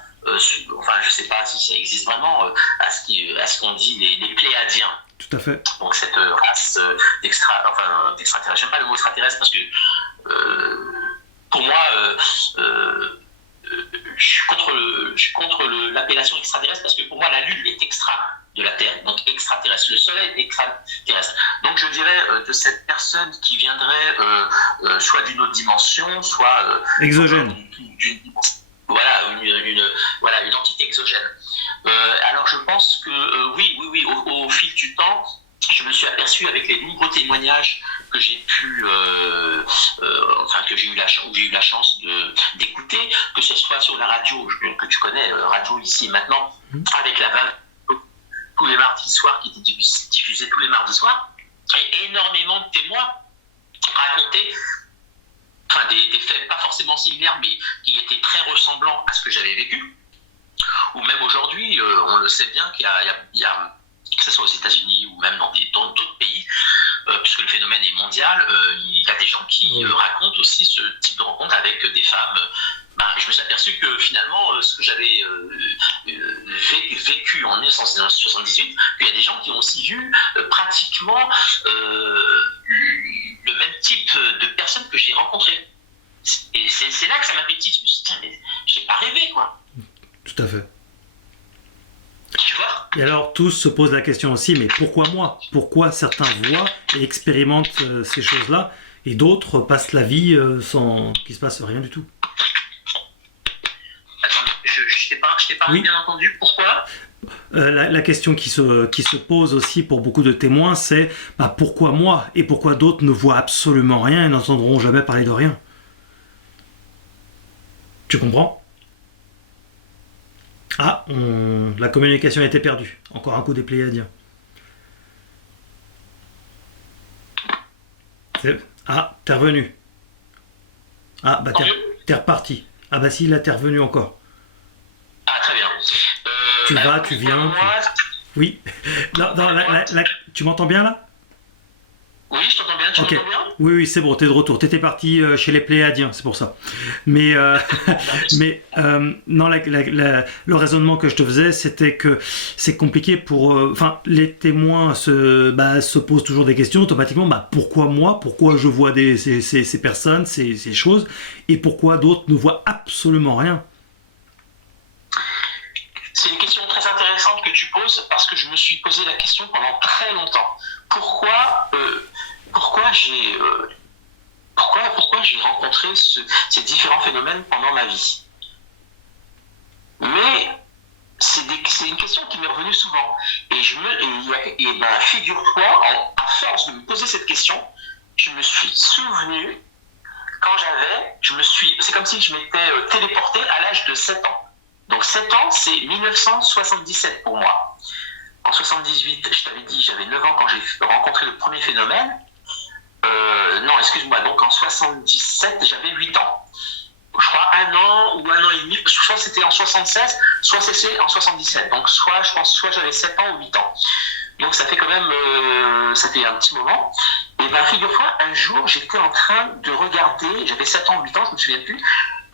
Enfin, je ne sais pas si ça existe vraiment, à ce qu'on dit les Pléiadiens. Tout à fait. Donc cette race d'extraterrestres. J'aime pas le mot extraterrestre parce que pour moi, je suis contre l'appellation extraterrestre parce que pour moi la Lune est extra de la Terre, donc extraterrestre. Le Soleil est extraterrestre. Donc je dirais de cette personne qui viendrait soit d'une autre dimension, soit exogène. Voilà, une entité exogène. Alors je pense que oui, au fil du temps, je me suis aperçu avec les nombreux témoignages que j'ai pu, que j'ai eu la chance d'écouter, que ce soit sur la radio que tu connais, radio ici et maintenant, avec la vague tous les mardis soirs qui était diffusée tous les mardis soirs, et énormément de témoins racontaient. Enfin, des faits pas forcément similaires, mais qui étaient très ressemblants à ce que j'avais vécu. Ou même aujourd'hui, on le sait bien qu'il y a, que ce soit aux États-Unis ou même dans d'autres pays, puisque le phénomène est mondial, il y a des gens qui racontent aussi ce type de rencontre avec des femmes. Je me suis aperçu que finalement, ce que j'avais vécu en 1978, qu'il y a des gens qui ont aussi vu pratiquement le même type de personnes que j'ai rencontrées. Et c'est là que ça m'a fait tilt. Je me suis dit, mais j'ai pas rêvé, quoi. Tout à fait. Tu vois? Et alors, tous se posent la question aussi, mais pourquoi moi? Pourquoi certains voient et expérimentent ces choses-là, et d'autres passent la vie sans qu'il se passe rien du tout? Attends, je t'ai pas bien entendu. Pourquoi? La question qui se pose aussi pour beaucoup de témoins, c'est pourquoi moi et pourquoi d'autres ne voient absolument rien et n'entendront jamais parler de rien? Tu comprends? La communication a été perdue. Encore un coup des Pléiadiens. Ah, t'es revenu. Ah, bah t'es reparti. Ah bah si, là t'es revenu encore. Ah, très bien. Tu vas, tu viens. Oui. Non, tu m'entends bien là? Oui, je t'entends bien, tu m'entends bien? Oui, c'est bon, t'es de retour. T'étais parti chez les Pléiadiens, c'est pour ça. Mais, non, le raisonnement que je te faisais, c'était que c'est compliqué pour... les témoins se posent toujours des questions automatiquement. Pourquoi moi? Pourquoi je vois ces personnes, ces choses? Et pourquoi d'autres ne voient absolument rien? C'est une question très intéressante que tu poses parce que je me suis posé la question pendant très longtemps. Pourquoi j'ai rencontré ces différents phénomènes pendant ma vie? Mais c'est une question qui m'est revenue souvent. Et figure-toi, à force de me poser cette question, je me suis souvenu c'est comme si je m'étais téléporté à l'âge de 7 ans. Donc 7 ans, c'est 1977 pour moi. En 78, je t'avais dit, j'avais 9 ans quand j'ai rencontré le premier phénomène. Non, excuse-moi, donc en 77, j'avais 8 ans. Je crois 1 an ou 1 an et demi, parce que je crois que c'était en 76, soit c'est en 77. Donc soit j'avais 7 ans ou 8 ans. Donc ça fait quand même, ça fait un petit moment. Et figure-toi, un jour, j'étais en train de regarder, j'avais 7 ans, 8 ans, je me souviens plus,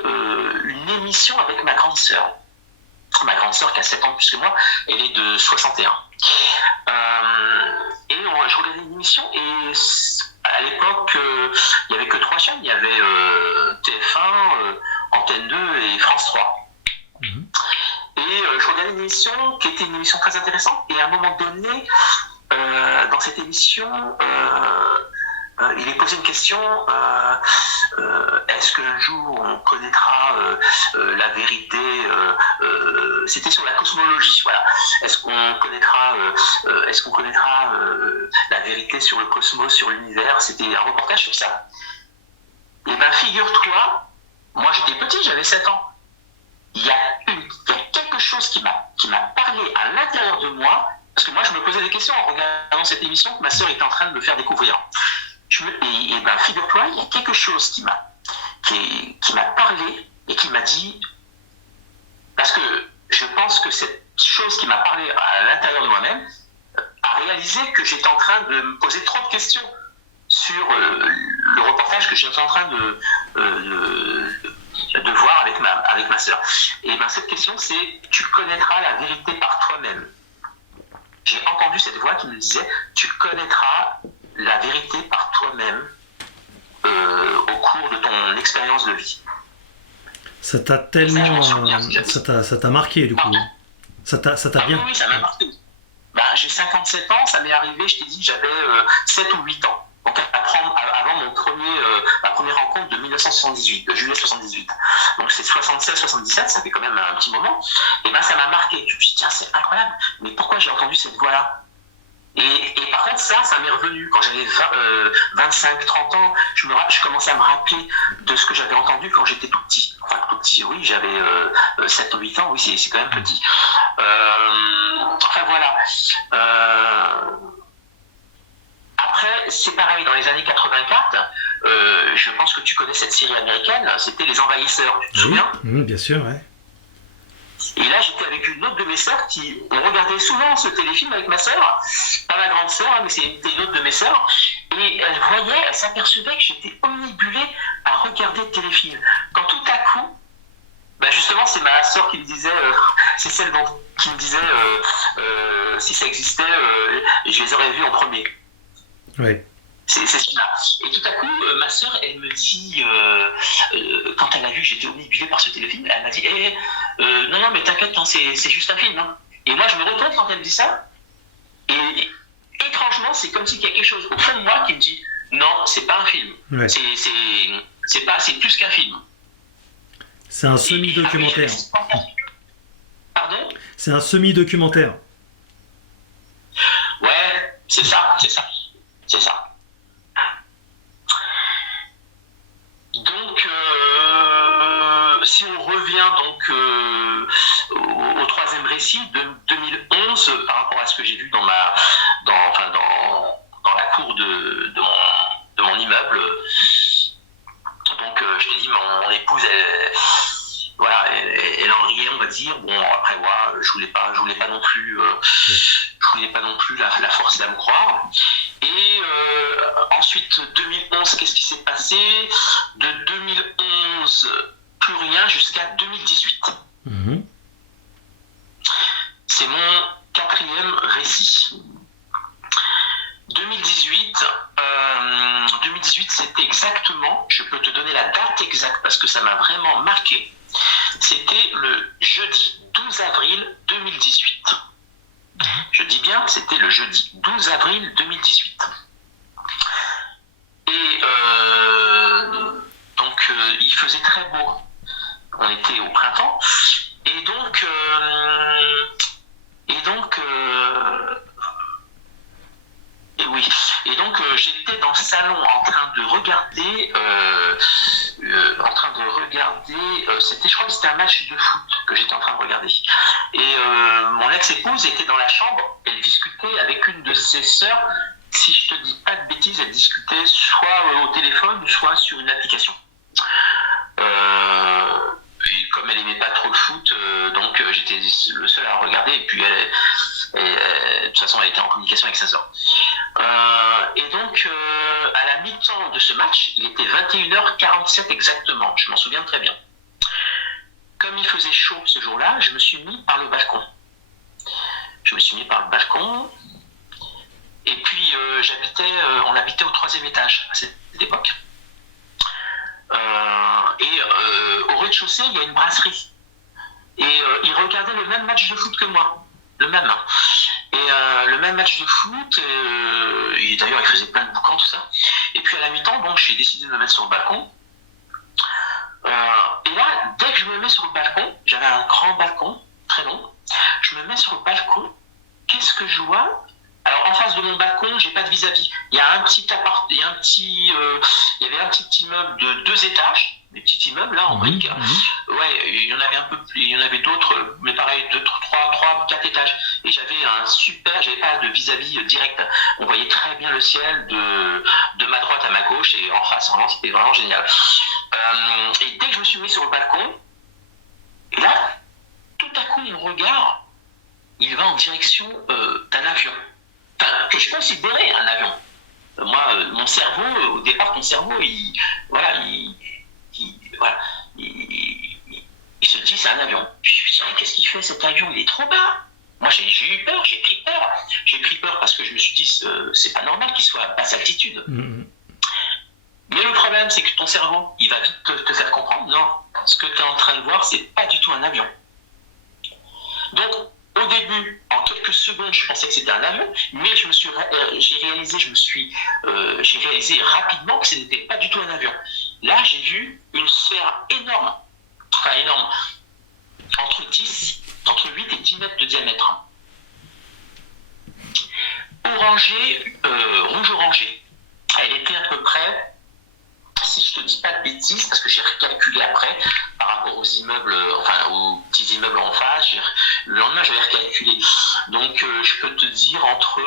une émission avec ma grande sœur. Ma grande sœur qui a 7 ans de plus que moi, elle est de 61. Je regardais une émission et à l'époque, il n'y avait que 3 chaînes. Il y avait TF1, Antenne 2 et France 3. Et je regardais une émission qui était une émission très intéressante. Et à un moment donné, dans cette émission, il est posé une question, est-ce qu'un jour on connaîtra la vérité, c'était sur la cosmologie, voilà. Est-ce qu'on connaîtra la vérité sur le cosmos, sur l'univers? C'était un reportage sur ça. Et figure-toi, moi j'étais petit, j'avais 7 ans. Il y a quelque chose qui m'a parlé à l'intérieur de moi, parce que moi je me posais des questions en regardant cette émission que ma sœur était en train de me faire découvrir. Figure-toi, il y a quelque chose qui m'a parlé et qui m'a dit, parce que je pense que cette chose qui m'a parlé à l'intérieur de moi-même a réalisé que j'étais en train de me poser trop de questions sur le reportage que j'étais en train de voir avec ma sœur. Et cette question, c'est: tu connaîtras la vérité par toi-même. J'ai entendu cette voix qui me disait: tu connaîtras la vérité par toi-même au cours de ton expérience de vie. Ça t'a tellement... Ça t'a marqué, du coup. Ça t'a bien... Oui, ça m'a marqué. J'ai 57 ans, ça m'est arrivé, je t'ai dit, j'avais 7 ou 8 ans. Donc avant ma première rencontre de 1978, de juillet 78. Donc c'est 76-77, ça fait quand même un petit moment. Et ça m'a marqué. Je me suis dit, tiens, c'est incroyable, mais pourquoi j'ai entendu cette voix-là? Et par contre, ça m'est revenu. Quand j'avais 25-30 ans, je commençais à me rappeler de ce que j'avais entendu quand j'étais tout petit. Enfin, tout petit, oui, j'avais 7 ou 8 ans, oui, c'est quand même petit. Voilà. Après, c'est pareil, dans les années 84, je pense que tu connais cette série américaine, c'était Les Envahisseurs, tu te souviens? Bien sûr, ouais. Et là, j'étais avec une autre de mes sœurs on regardait souvent ce téléfilm avec ma sœur, pas ma grande sœur, mais c'était une autre de mes sœurs, et elle s'apercevait que j'étais omnibulé à regarder le téléfilm. Quand tout à coup, justement, c'est ma sœur qui me disait, c'est celle qui me disait si ça existait, je les aurais vus en premier. Ouais. C'est celui-là. Et tout à coup, ma sœur, elle me dit, quand elle a vu que j'étais omnibulé par ce téléfilm, elle m'a dit, non, mais t'inquiète, hein, c'est juste un film. Hein. Et moi, je me retourne quand elle me dit ça, et étrangement, c'est comme s'il y a quelque chose au fond de moi qui me dit, non, c'est pas un film. Ouais. C'est plus qu'un film. C'est un semi-documentaire. Pardon ? C'est un semi-documentaire. Ouais, c'est ça. Donc, si on revient donc au troisième récit de 2011, par rapport à ce que j'ai vu dans la cour de mon immeuble, voulais pas non plus, la forcer à me croire. Et ensuite 2011, qu'est-ce qui s'est passé? De 2011, plus rien jusqu'à 2018. Mmh. C'est mon 4e récit. 2018, c'était exactement, je peux te donner la date exacte parce que ça m'a vraiment marqué, c'était le jeudi 12 avril 2018. Je dis bien, c'était le jeudi 12 avril 2018. Et donc, il faisait très beau. On était au printemps. Et donc, j'étais dans le salon en train de regarder, je crois que c'était un match de foot que j'étais en train de regarder. Et mon ex-épouse était dans la chambre, elle discutait avec une de ses sœurs. Si je te dis pas de bêtises, elle discutait soit au téléphone, soit sur une application. Et comme elle aimait pas trop le foot, donc j'étais le seul à regarder. Et puis de toute façon, elle était en communication avec sa sœur. Et donc, à la mi-temps de ce match, il était 21h47 exactement. Je m'en souviens très bien. Comme il faisait chaud ce jour-là, je me suis mis par le balcon. Et puis, on habitait au 3e étage à cette époque. Au rez-de-chaussée, il y a une brasserie. Et il regardait le même match de foot que moi. Le même. Hein. Et le même match de foot, d'ailleurs il faisait plein de boucans, tout ça. Et puis à la mi-temps, donc j'ai décidé de me mettre sur le balcon. Et là, dès que je me mets sur le balcon, j'avais un grand balcon, très long, je me mets sur le balcon, qu'est-ce que je vois? Alors en face de mon balcon, j'ai pas de vis-à-vis. Il y a un petit il y avait un petit immeuble de 2 étages. Des petits immeubles là en briques. Ouais, il y en avait d'autres, mais pareil, 3, 4 étages. Et j'avais pas de vis-à-vis direct. On voyait très bien le ciel de ma droite à ma gauche et en face, vraiment, c'était vraiment génial. Et dès que je me suis mis sur le balcon, et là, tout à coup, mon regard, il va en direction d'un avion. Enfin, que je considérais un avion. Moi, mon cerveau, au départ, il se dit c'est un avion. Je me dis qu'est-ce qu'il fait cet avion? Il est trop bas. Moi j'ai eu peur, j'ai pris peur. J'ai pris peur parce que je me suis dit c'est pas normal qu'il soit à basse altitude. Mais le problème c'est que ton cerveau il va vite te faire comprendre non, ce que tu es en train de voir c'est pas du tout un avion. Donc au début, en quelques secondes, je pensais que c'était un avion, mais j'ai réalisé rapidement que ce n'était pas du tout un avion. Là, j'ai vu une sphère énorme, entre 8 et 10 mètres de diamètre. Rouge orangé. Elle était à peu près, si je te dis pas de bêtises, parce que j'ai recalculé après, par rapport aux immeubles, aux petits immeubles en face, le lendemain j'avais recalculé. Donc je peux te dire entre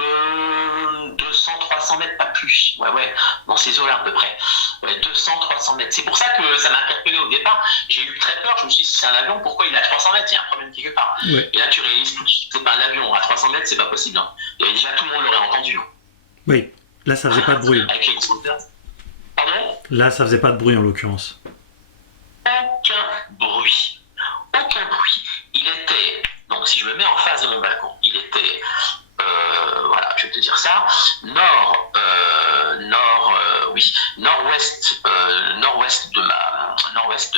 200-300 mètres, pas plus. Ouais, dans ces eaux-là à peu près. Ouais, 200-300 mètres. C'est pour ça que ça m'a interpellé au départ. J'ai eu très peur, je me suis dit si c'est un avion, pourquoi il est à 300 mètres? Il y a un problème quelque part. Ouais. Et là tu réalises tout de suite que c'est pas un avion. À 300 mètres, c'est pas possible. Hein. Il y avait déjà tout le monde l'aurait entendu. Hein. Oui, là ça faisait pas de bruit. Avec les écouteurs. Pardon? Là ça faisait pas de bruit en l'occurrence. Aucun bruit. Il était, donc si je me mets en face de mon balcon, il était, je vais te dire ça, nord-ouest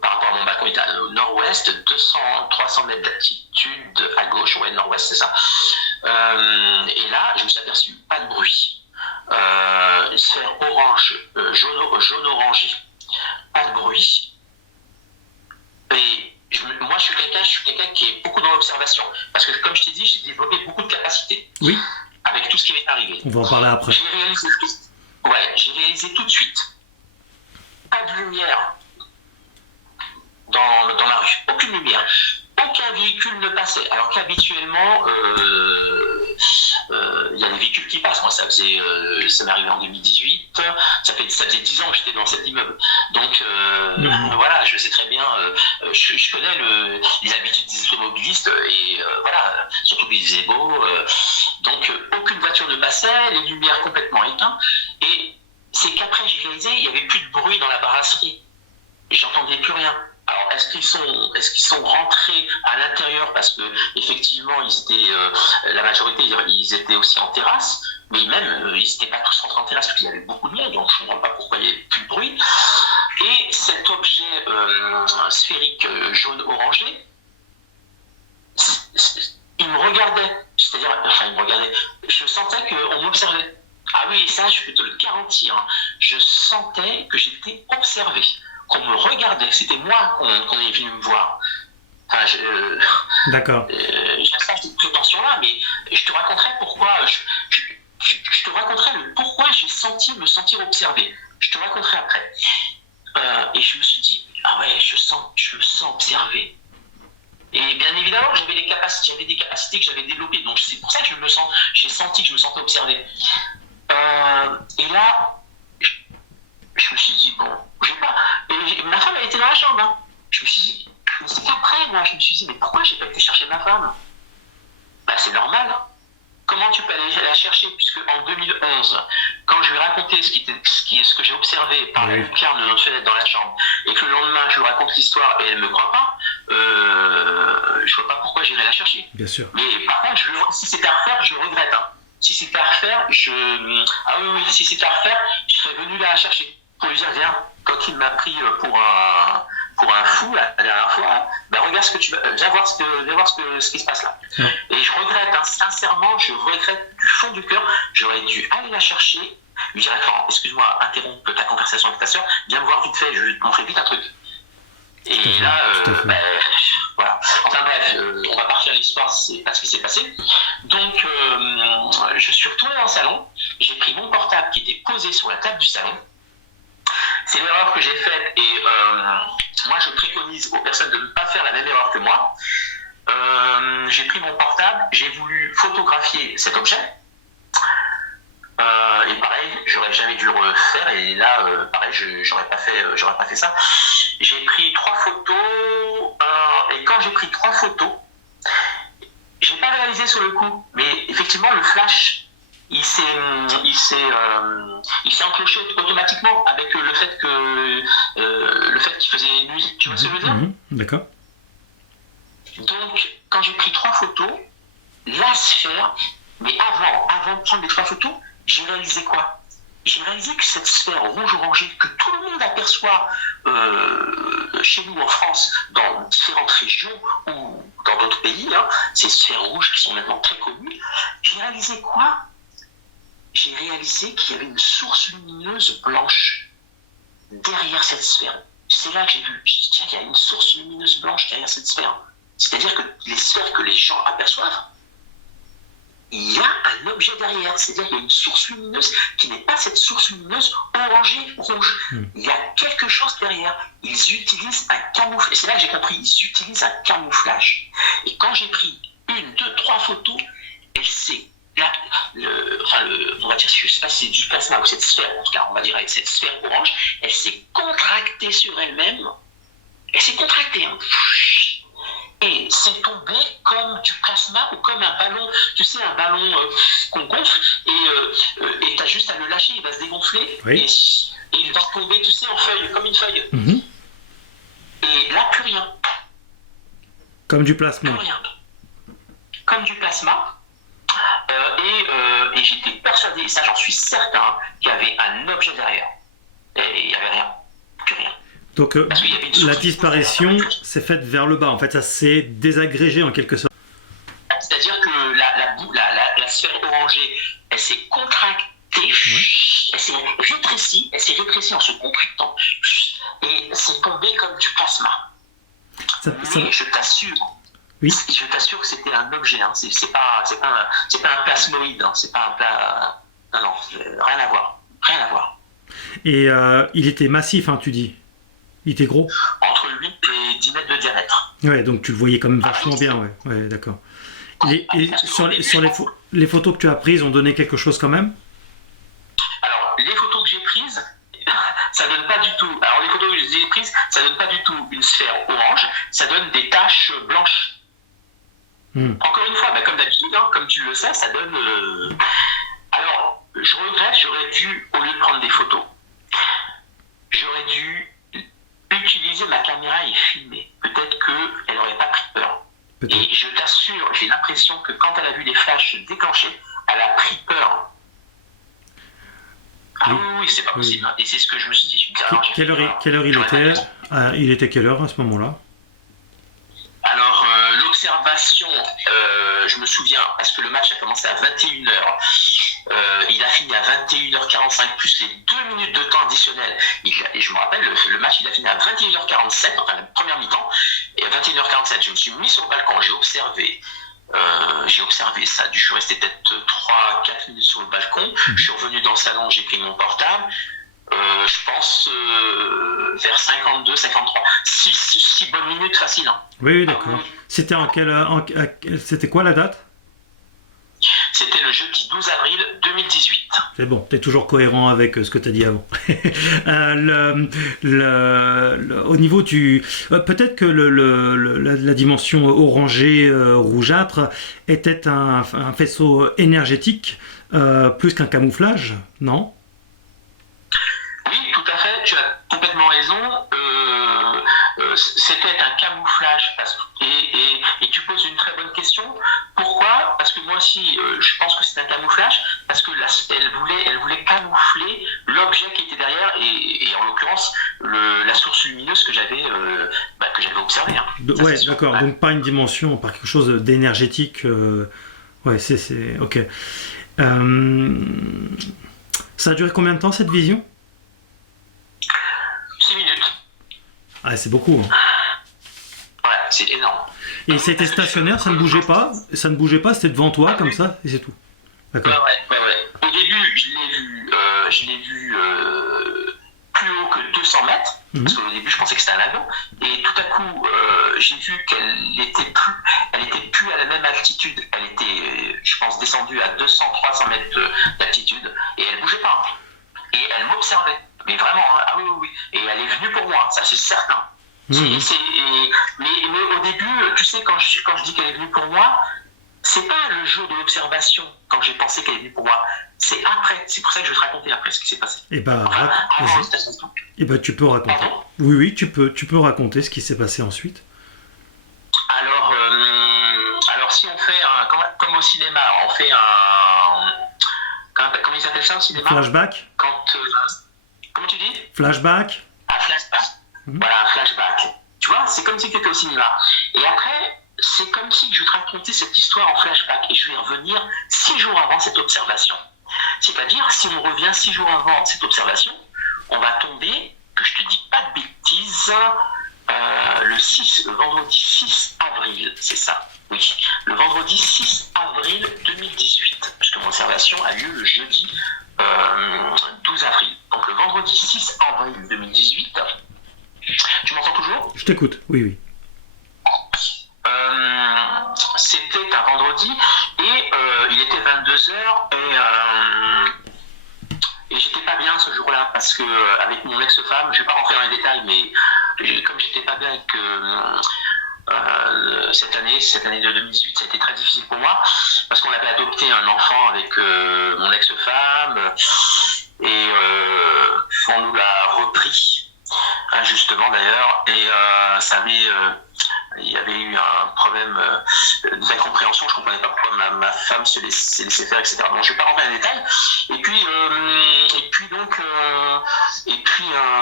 par rapport à mon balcon, il était au nord-ouest, 200-300 mètres d'altitude à gauche, ouais, nord-ouest, c'est ça. Et là, je me suis aperçu, pas de bruit. Une sphère orange, jaune-orangé, pas de bruit. Et moi, je suis quelqu'un qui est beaucoup dans l'observation. Parce que, comme je t'ai dit, j'ai développé beaucoup de capacités. Oui. Avec tout ce qui m'est arrivé. On va en parler après. J'ai réalisé tout de suite. Pas de lumière dans la rue. Aucune lumière. Aucun véhicule ne passait. Alors qu'habituellement, il y a des véhicules qui passent. Moi, ça ça m'est arrivé en 2018, ça faisait 10 ans que j'étais dans cet immeuble. Donc voilà, je sais très bien, je connais les habitudes des automobilistes et voilà, surtout qu'il faisait beau. Donc aucune voiture ne passait, les lumières complètement éteintes. Et c'est qu'après j'ai réalisé, il n'y avait plus de bruit dans la brasserie. J'entendais plus rien. Alors, est-ce qu'ils sont rentrés à l'intérieur parce que effectivement, la majorité, ils étaient aussi en terrasse, mais même, ils n'étaient pas tous rentrés en terrasse parce qu'il y avait beaucoup de monde, donc je ne comprends pas pourquoi il n'y avait plus de bruit. Et cet objet sphérique jaune-orangé, il me regardait, il me regardait, je sentais qu'on m'observait. Ah oui, ça, je peux te le garantir, hein. Je sentais que j'étais observé, qu'on me regardait, c'était moi qu'on est venu me voir. Enfin, D'accord. Je n'ai pas cette prétention-là, mais je te raconterai pourquoi, je te raconterai le pourquoi j'ai me sentir observé. Je te raconterai après. Et je me suis dit, ah ouais, je me sens observé. Et bien évidemment, j'avais des capacités que j'avais développées, donc c'est pour ça que j'ai senti que je me sentais observé. Et là, je me suis dit, bon, je sais pas. Et ma femme, elle était dans la chambre. Hein. Je me suis dit, mais c'est qu'après, moi, je me suis dit, mais pourquoi j'ai pas été chercher ma femme? Bah, c'est normal. Hein. Comment tu peux aller la chercher? Puisque en 2011, quand je lui ai raconté ce que j'ai observé par la lucarne de notre fenêtre dans la chambre, et que le lendemain, je lui raconte l'histoire et elle ne me croit pas, je vois pas pourquoi j'irais la chercher. Bien sûr. Mais par contre, si c'était à refaire, je regrette. Hein. Si c'était à refaire, si c'était à refaire, je serais venu la chercher. Pour lui dire, viens, quand il m'a pris pour un fou la dernière fois, ben regarde viens voir ce qui se passe là. Et je regrette, hein, sincèrement, je regrette du fond du cœur, j'aurais dû aller la chercher, lui dire, attends, excuse-moi, interromps ta conversation avec ta soeur, viens me voir vite fait, je vais te montrer vite un truc. Et là, voilà. Enfin bref, on va partir l'histoire, c'est pas ce qui s'est passé. Donc, je suis retourné dans le salon, j'ai pris mon portable qui était posé sur la table du salon. C'est l'erreur que j'ai faite et moi je préconise aux personnes de ne pas faire la même erreur que moi. J'ai pris mon portable, j'ai voulu photographier cet objet et pareil, j'aurais jamais dû le refaire et là, pareil, j'aurais pas fait ça. J'ai pris 3 photos et quand j'ai pris 3 photos, j'ai pas réalisé sur le coup, mais effectivement le flash il s'est enclenché automatiquement avec le fait qu'il faisait nuit. Tu vois ce que je veux dire? D'accord. Donc, quand j'ai pris 3 photos, la sphère, mais avant de prendre les 3 photos, j'ai réalisé quoi? J'ai réalisé que cette sphère rouge-orangée que tout le monde aperçoit chez nous en France, dans différentes régions ou dans d'autres pays, hein, ces sphères rouges qui sont maintenant très connues, j'ai réalisé quoi? J'ai réalisé qu'il y avait une source lumineuse blanche derrière cette sphère. C'est là que j'ai vu, tiens, il y a une source lumineuse blanche derrière cette sphère. C'est-à-dire que les sphères que les gens aperçoivent, il y a un objet derrière. C'est-à-dire qu'il y a une source lumineuse qui n'est pas cette source lumineuse orangée, rouge. Il y a quelque chose derrière. Ils utilisent un camouflage. C'est là que j'ai compris, ils utilisent un camouflage. Et quand j'ai pris 1, 2, 3 photos, elle s'est on va dire, je ne sais pas si c'est du plasma ou cette sphère, en tout cas, on va dire avec cette sphère orange, elle s'est contractée sur elle-même. Elle s'est contractée. Hein. Et c'est tombé comme du plasma ou comme un ballon, tu sais, un ballon qu'on gonfle et tu as juste à le lâcher, il va se dégonfler et il va tomber, tu sais, en feuille, comme une feuille. Et là, plus rien. Comme du plasma. Plus rien. Comme du plasma. Et j'étais persuadé, et ça j'en suis certain, qu'il y avait un objet derrière. Et il n'y avait rien, plus rien. Donc la disparition s'est faite vers le bas, en fait ça s'est désagrégé en quelque sorte. C'est-à-dire que la sphère orangée, elle s'est contractée, elle s'est rétrécie en se contractant, et c'est tombé comme du plasma. Mais je t'assure, oui. Je t'assure que c'était un objet, hein. C'est pas un plasmoïde, hein. C'est pas un plat. Non, rien à voir. Et il était massif, hein, tu dis. Il était gros. Entre 8 et 10 mètres de diamètre. Ouais, donc tu le voyais quand même vachement bien, ouais, d'accord. Et sur les photos que tu as prises, ont donné quelque chose quand même? ça donne pas du tout. Alors les photos que j'ai prises, ça donne pas du tout une sphère orange, ça donne des taches blanches. Encore une fois, comme d'habitude, comme tu le sais, ça donne. Alors, je regrette, j'aurais dû, au lieu de prendre des photos, j'aurais dû utiliser ma caméra et filmer. Peut-être qu'elle n'aurait pas pris peur. Et je t'assure, j'ai l'impression que quand elle a vu les flashs se déclencher, elle a pris peur. Ah oui, c'est pas possible. Et c'est ce que je me suis dit. Quelle heure il était? Il était quelle heure à ce moment-là? Alors, l'observation, je me souviens, parce que le match a commencé à 21h, il a fini à 21h45 plus les 2 minutes de temps additionnel. Et je me rappelle, le match, il a fini à 21h47, enfin la première mi-temps, et à 21h47, je me suis mis sur le balcon, j'ai observé ça, je suis resté peut-être 3-4 minutes sur le balcon, je suis revenu dans le salon, j'ai pris mon portable, je pense vers 52, 53, 6 bonnes minutes facile. Oui, d'accord. C'était c'était quoi la date? C'était le jeudi 12 avril 2018. C'est bon, tu es toujours cohérent avec ce que tu as dit avant. Au niveau du... peut-être que la dimension orangée, rougeâtre était un faisceau énergétique plus qu'un camouflage, non? Oui, tout à fait, tu as complètement raison. C'était un camouflage et tu poses une très bonne question. Pourquoi? Parce que moi aussi, je pense que c'est un camouflage parce que elle voulait camoufler l'objet qui était derrière et en l'occurrence la source lumineuse que j'avais observée. Ouais, d'accord. Ouais. Donc pas une dimension, pas quelque chose d'énergétique. Ouais, c'est ok. Ça a duré combien de temps cette vision? 6 minutes. Ah, c'est beaucoup. Hein. Ouais, c'est énorme. Et c'était stationnaire, ça ne bougeait pas? Ça ne bougeait pas, c'était devant toi, comme ça, et c'est tout. D'accord. Ouais. Au début, je l'ai vu plus haut que 200 mètres, parce qu'au début, je pensais que c'était un avion. Et tout à coup, j'ai vu qu'elle était plus à la même altitude. Elle était, je pense, descendue à 200-300 mètres d'altitude, et elle bougeait pas. Et elle m'observait. Mais vraiment, ah oui. Et elle est venue pour moi, ça c'est certain. Mais au début, tu sais, quand je dis qu'elle est venue pour moi, c'est pas le jour de l'observation, quand j'ai pensé qu'elle est venue pour moi. C'est après. C'est pour ça que je vais te raconter après ce qui s'est passé. Et tu peux raconter. Pardon? Oui, tu peux raconter ce qui s'est passé ensuite. Alors si on fait comme au cinéma, on fait un... Comment ils appellent ça au cinéma? Flashback. Comment tu dis? Flashback. Un flashback. Voilà, un flashback. Tu vois, c'est comme si tu étais au cinéma. Et après, c'est comme si je vais te raconter cette histoire en flashback. Et je vais revenir 6 jours avant cette observation. C'est-à-dire, si on revient 6 jours avant cette observation, on va tomber, que je te dis pas de bêtises, le vendredi 6 avril, c'est ça. Oui, le vendredi 6 avril 2018, puisque mon observation a lieu le jeudi 12 avril. Donc le vendredi 6 avril 2018, tu m'entends toujours? Je t'écoute, oui. C'était un vendredi et il était 22h et j'étais pas bien ce jour-là parce que avec mon ex-femme, je vais pas rentrer dans les détails, mais comme j'étais pas bien et que cette année de 2018, ça a été très difficile pour moi parce qu'on avait adopté un enfant avec mon ex-femme et on nous l'a repris injustement d'ailleurs et il y avait eu un problème d'incompréhension, je ne comprenais pas pourquoi ma femme se laissait faire, etc. Bon, je ne vais pas rentrer dans les détails. Et puis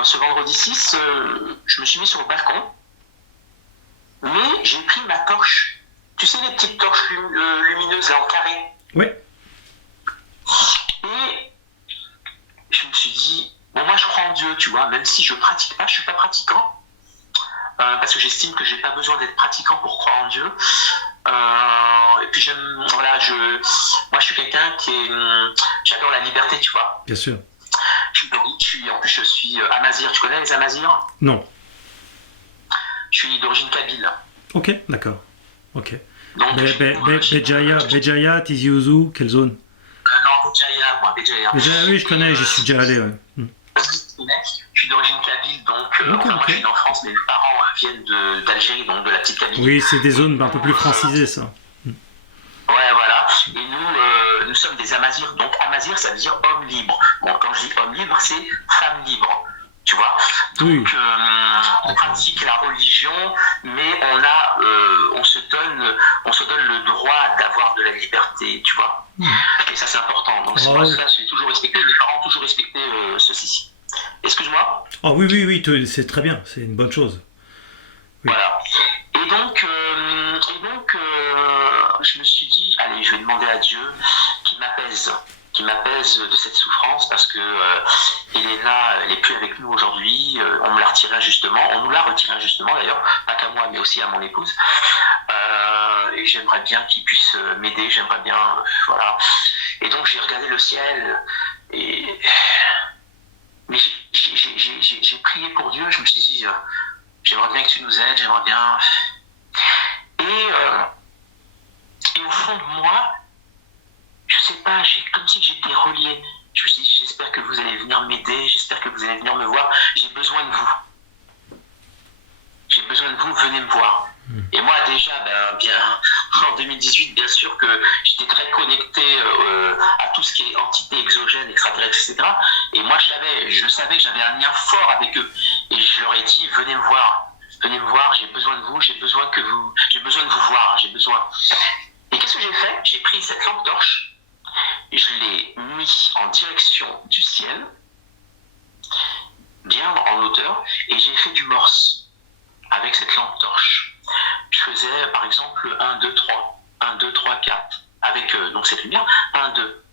ce vendredi 6, je me suis mis sur le balcon, mais j'ai pris ma torche. Tu sais, les petites torches lumineuses là, en carré. Oui. Et je me suis dit, bon, moi je crois en Dieu, tu vois, même si je ne pratique pas, je ne suis pas pratiquant. Parce que j'estime que j'ai pas besoin d'être pratiquant pour croire en Dieu. Et puis moi je suis quelqu'un j'adore la liberté, tu vois. Bien sûr. En plus je suis amazir. Tu connais les amazirs? Non. Je suis d'origine kabyle. Ok, d'accord. Ok. Donc, Béjaïa, Tizi Ouzou, quelle zone? Non, Béjaïa. Béjaïa, oui, je connais, j'y suis déjà allé. Ouais. Je suis d'origine kabyle, donc moi je suis né en France, mais mes parents viennent d'Algérie, donc de la petite Kabylie. Oui, c'est des zones un peu plus francisées, ça. Ouais, voilà. Et nous sommes des Amazirs. Donc Amazir, ça veut dire homme libre. Bon, quand je dis homme libre, c'est femme libre. Tu vois. Donc on pratique la religion, mais on se donne le droit d'avoir de la liberté, tu vois. Et ça c'est important. Donc c'est pour ça que j'ai toujours respecté. Mes parents ont toujours respecté ceci. Excuse-moi. Ah oui, c'est très bien. C'est une bonne chose. Oui. Voilà. Et donc, je me suis dit, allez, je vais demander à Dieu qu'il m'apaise de cette souffrance, parce que Elena, elle n'est plus avec nous aujourd'hui. On me l'a retirée injustement. On nous l'a retirée injustement d'ailleurs, pas qu'à moi, mais aussi à mon épouse. Et j'aimerais bien qu'il puisse m'aider. J'aimerais bien, voilà. Et donc j'ai regardé le ciel mais j'ai prié pour Dieu. Je me suis dit, j'aimerais bien que tu nous aides. J'aimerais bien. Et au fond de moi, je sais pas, comme si j'étais relié. Je me suis dit, j'espère que vous allez venir m'aider, j'espère que vous allez venir me voir. J'ai besoin de vous. J'ai besoin de vous, venez me voir. Et moi déjà, en 2018, bien sûr que j'étais très connecté à tout ce qui est entité exogène, extraterrestre, etc. Et moi je savais que j'avais un lien fort avec eux. Et je leur ai dit, venez me voir, j'ai besoin de vous, j'ai besoin de vous voir, j'ai besoin. Et qu'est-ce que j'ai fait? J'ai pris cette lampe torche, je l'ai mis en direction du ciel, bien en hauteur, et j'ai fait du morse avec cette lampe torche. Je faisais par exemple 1, 2, 3, 1, 2, 3, 4, avec donc cette lumière, 1, 2,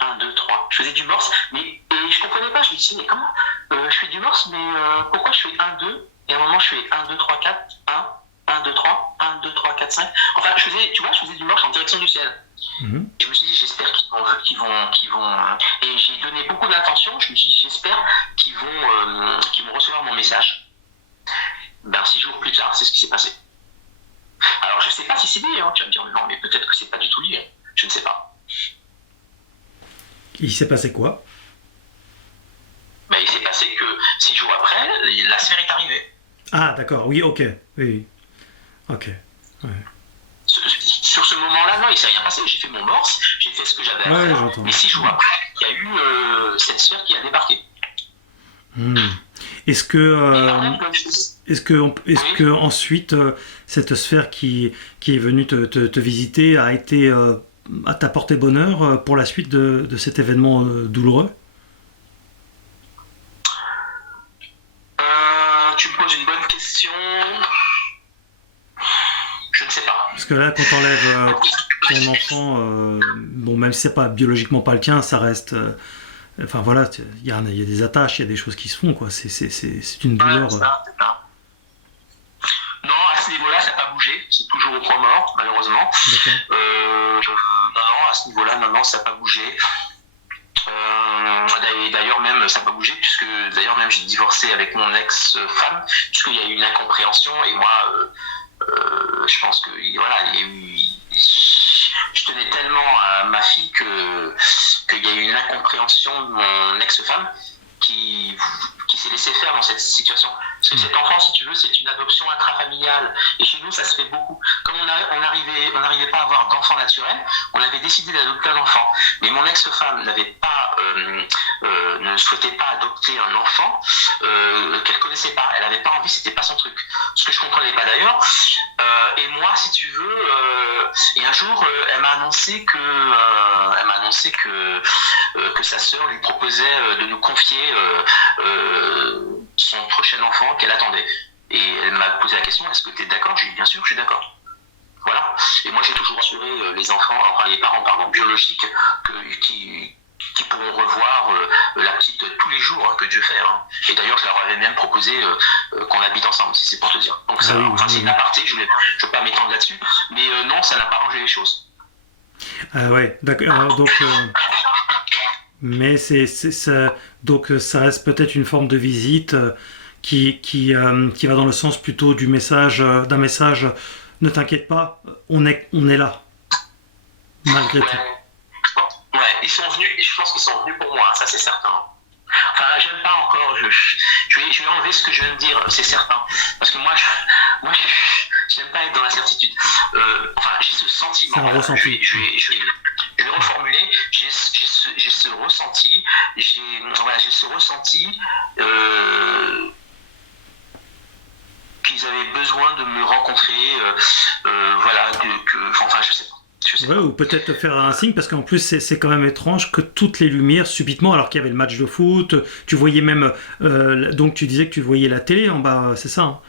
1, 2, 3. Je faisais du morse, et je comprenais pas, je me disais, mais comment je fais du morse, mais pourquoi je fais 1, 2, et à un moment je fais 1, 2, 3, 4, 1, 2, 3, 1, 2, 3, 4, 5. Enfin, je faisais du morse en direction du ciel. Je me suis dit, j'espère qu'ils vont. Et j'ai donné beaucoup d'attention. Je me suis dit, j'espère qu'ils vont recevoir mon message. 6 jours plus tard, c'est ce qui s'est passé. Alors, je ne sais pas si c'est lié. Tu vas me dire, non, mais peut-être que c'est pas du tout lié. Je ne sais pas. Il s'est passé quoi? Il s'est passé que 6 jours après, la sphère est arrivée. Ah, d'accord. Oui, ok. Oui. Ok. Ouais. Sur ce moment-là, non, il ne s'est rien passé. J'ai fait mon morse, j'ai fait ce que j'avais à faire. J'entends. Mais 6 jours après, il y a eu cette sphère qui a débarqué. Est-ce que ensuite cette sphère qui est venue te visiter a t'apporté bonheur pour la suite de cet événement douloureux? Tu me poses une bonne question. Je ne sais pas. Parce que là, quand t'enlèves ton enfant, même si c'est pas biologiquement pas le tien, ça reste. Enfin voilà, il y a des attaches, il y a des choses qui se font, quoi. C'est une douleur. C'est ça. Non, à ce niveau-là, ça n'a pas bougé. C'est toujours au point mort, malheureusement. Non, à ce niveau-là, non, ça n'a pas bougé. D'ailleurs, même, ça n'a pas bougé, puisque d'ailleurs, même, j'ai divorcé avec mon ex-femme, puisqu'il y a eu une incompréhension, et moi, je pense que, voilà, il y a eu. Je tenais tellement à ma fille qu'il y a eu une incompréhension de mon ex-femme qui s'est laissé faire dans cette situation. Parce que cet enfant, si tu veux, c'est une adoption intrafamiliale. Et chez nous, ça se fait beaucoup. Comme on n'arrivait pas à avoir d'enfant naturel, on avait décidé d'adopter un enfant. Mais mon ex-femme ne souhaitait pas adopter un enfant qu'elle connaissait pas. Elle n'avait pas envie, c'était pas son truc. Ce que je comprenais pas d'ailleurs. Et moi, si tu veux, et un jour, elle m'a annoncé que sa sœur lui proposait de nous confier son prochain enfant qu'elle attendait. Et elle m'a posé la question, est-ce que tu es d'accord? J'ai dit, bien sûr, je suis d'accord. Voilà. Et moi, j'ai toujours assuré les parents biologiques qui pourront revoir la petite tous les jours que Dieu fait. Et d'ailleurs, je leur avais même proposé qu'on habite ensemble, si c'est pour te dire. Donc ça, c'est une aparté, je ne vais pas m'étendre là-dessus. Mais non, ça n'a pas rangé les choses. Ah ouais, d'accord. Donc, mais donc ça reste peut-être une forme de visite qui va dans le sens plutôt d'un message, ne t'inquiète pas, on est là, malgré tout. Ouais, ils sont venus, je pense qu'ils sont venus pour moi, ça c'est certain. Enfin, j'aime pas encore. Je vais enlever ce que je viens de dire, c'est certain. Parce que moi, j'aime pas être dans l'incertitude. Enfin, j'ai ce sentiment. C'est un ressenti. Je vais reformuler. J'ai ce ressenti. J'ai ce ressenti qu'ils avaient besoin de me rencontrer. Voilà, enfin, je sais pas. Ouais, ou peut-être te faire un signe, parce qu'en plus c'est quand même étrange que toutes les lumières subitement, alors qu'il y avait le match de foot, tu voyais même donc tu disais que tu voyais la télé en bas, c'est ça hein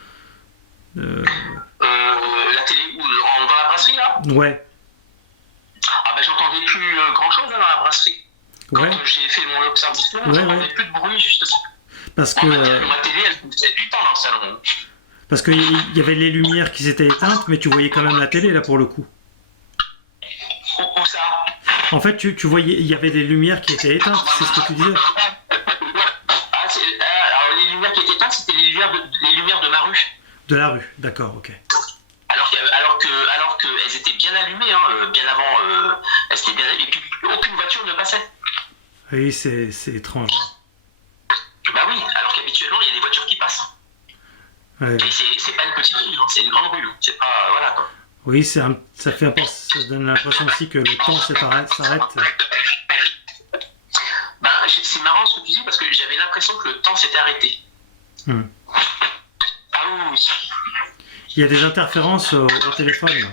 La télé dans la brasserie là. Ouais. Ah ben j'entendais plus grand chose dans la brasserie. Quand j'ai fait mon observation, j'entendais plus de bruit justement. Parce que ma télé elle faisait du temps dans le salon. Parce qu'il y avait les lumières qui s'étaient éteintes, mais tu voyais quand même la télé là pour le coup. Où ça? En fait, tu voyais, il y avait des lumières qui étaient éteintes, c'est ce que tu disais. Alors les lumières qui étaient éteintes, c'était les lumières de ma rue. De la rue, d'accord, ok. Alors qu'elles étaient bien allumées, hein, bien avant, elles étaient bien allumées, et puis aucune voiture ne passait. Oui, c'est étrange. Bah oui, alors qu'habituellement, il y a des voitures qui passent. Ouais. Et c'est pas une petite rue, c'est une grande rue. C'est pas, voilà quoi. Oui, ça donne l'impression aussi que le temps s'arrête. Ben, c'est marrant ce que tu dis parce que j'avais l'impression que le temps s'était arrêté. Ah oui. Il y a des interférences au téléphone.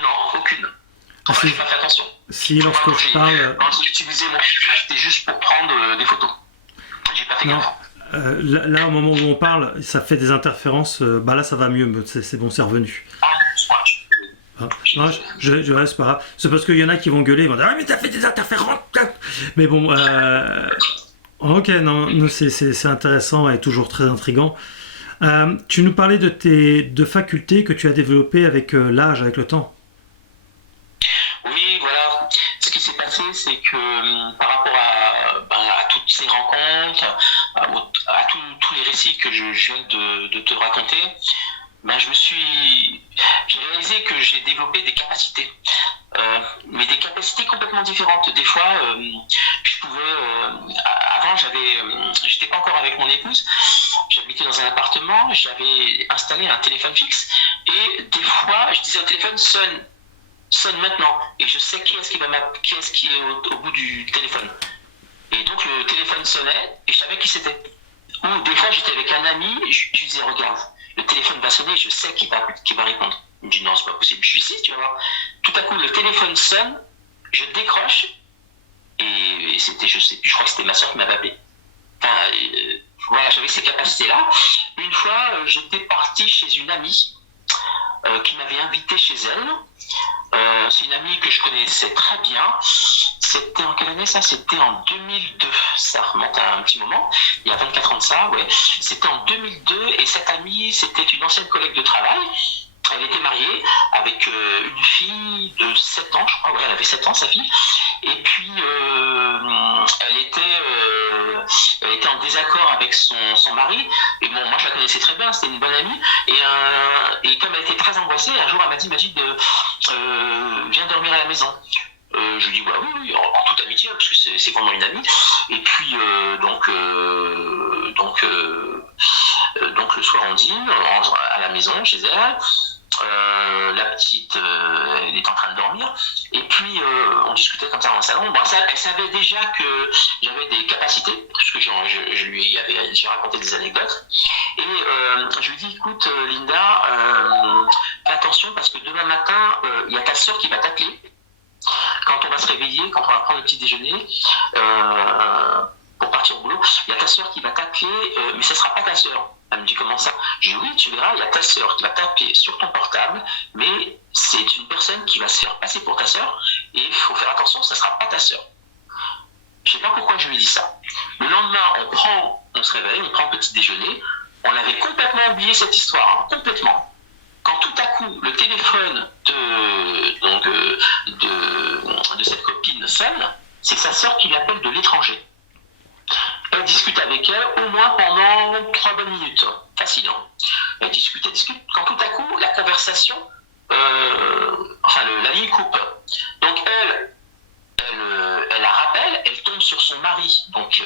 Non, aucune. J'ai pas fait attention. Si, lorsque je parle... Quand j'utilisais mon... C'était juste pour prendre des photos. J'ai pas fait gaffe. Là, au moment où on parle, ça fait des interférences. Bah là, ça va mieux. C'est bon, c'est revenu. Non, c'est pas grave. C'est parce qu'il y en a qui vont gueuler, ils vont dire ah mais t'as fait des interférences. Mais bon, ok, non, c'est intéressant et toujours très intriguant. Tu nous parlais de tes deux facultés que tu as développées avec l'âge, avec le temps. Oui, voilà. Ce qui s'est passé, c'est que par rapport à toutes ces rencontres, à tous les récits que je viens de te raconter, j'ai réalisé que j'ai développé des capacités, mais des capacités complètement différentes. Des fois, je pouvais, avant, j'étais pas encore avec mon épouse, j'habitais dans un appartement, j'avais installé un téléphone fixe, et des fois, je disais au téléphone sonne maintenant, et je sais qui est-ce qui est au bout du téléphone. Et donc le téléphone sonnait, et je savais qui c'était. Ou des fois, j'étais avec un ami, je lui disais regarde. Le téléphone va sonner, je sais qui va répondre. Il me dit non, c'est pas possible, je suis ici, tu vas voir. Tout à coup, le téléphone sonne, je décroche, et c'était, je sais plus, je crois que c'était ma soeur qui m'avait appelé. Enfin, voilà, j'avais ces capacités-là. Une fois, j'étais parti chez une amie qui m'avait invité chez elle. C'est une amie que je connaissais très bien. C'était en quelle année ça? C'était en 2002. Ça remonte à un petit moment. Il y a 24 ans de ça, ouais. C'était en 2002 et cette amie, c'était une ancienne collègue de travail. Elle était mariée avec une fille de 7 ans, je crois. Ouais, elle avait 7 ans, sa fille. Et puis, elle était en désaccord avec son mari. Et bon, moi, je la connaissais très bien, c'était une bonne amie. Et comme elle était très angoissée, un jour, elle m'a dit viens dormir à la maison. Je lui dis oui, en toute amitié, parce que c'est vraiment une amie. Et puis, donc le soir, on dîne à la maison, chez elle. La petite, elle est en train de dormir. Et puis, on discutait comme ça dans le salon. Bon, elle savait déjà que j'avais des capacites, parce que j'ai raconté des anecdotes. Et je lui dis, écoute, Linda, fais attention, parce que demain matin, il y a ta sœur qui va t'appeler. Quand on va se réveiller, quand on va prendre le petit déjeuner, pour partir au boulot, il y a ta sœur qui va t'appeler, mais ce ne sera pas ta sœur. Elle me dit comment ça? Je dis oui, tu verras, il y a ta sœur qui va t'appeler sur ton portable, mais c'est une personne qui va se faire passer pour ta sœur, et il faut faire attention, ça ne sera pas ta sœur. Je ne sais pas pourquoi je lui ai dit ça. Le lendemain, on se réveille, on prend le petit déjeuner, on avait complètement oublié cette histoire, hein, complètement. Quand tout à coup, le téléphone de cette copine sonne, c'est sa sœur qui l'appelle de l'étranger. Elle discute avec elle au moins pendant 3 bonnes minutes. Facile, hein. Elle discute. Quand tout à coup, la conversation, la ligne coupe. Donc elle la rappelle, elle tombe sur son mari mari, donc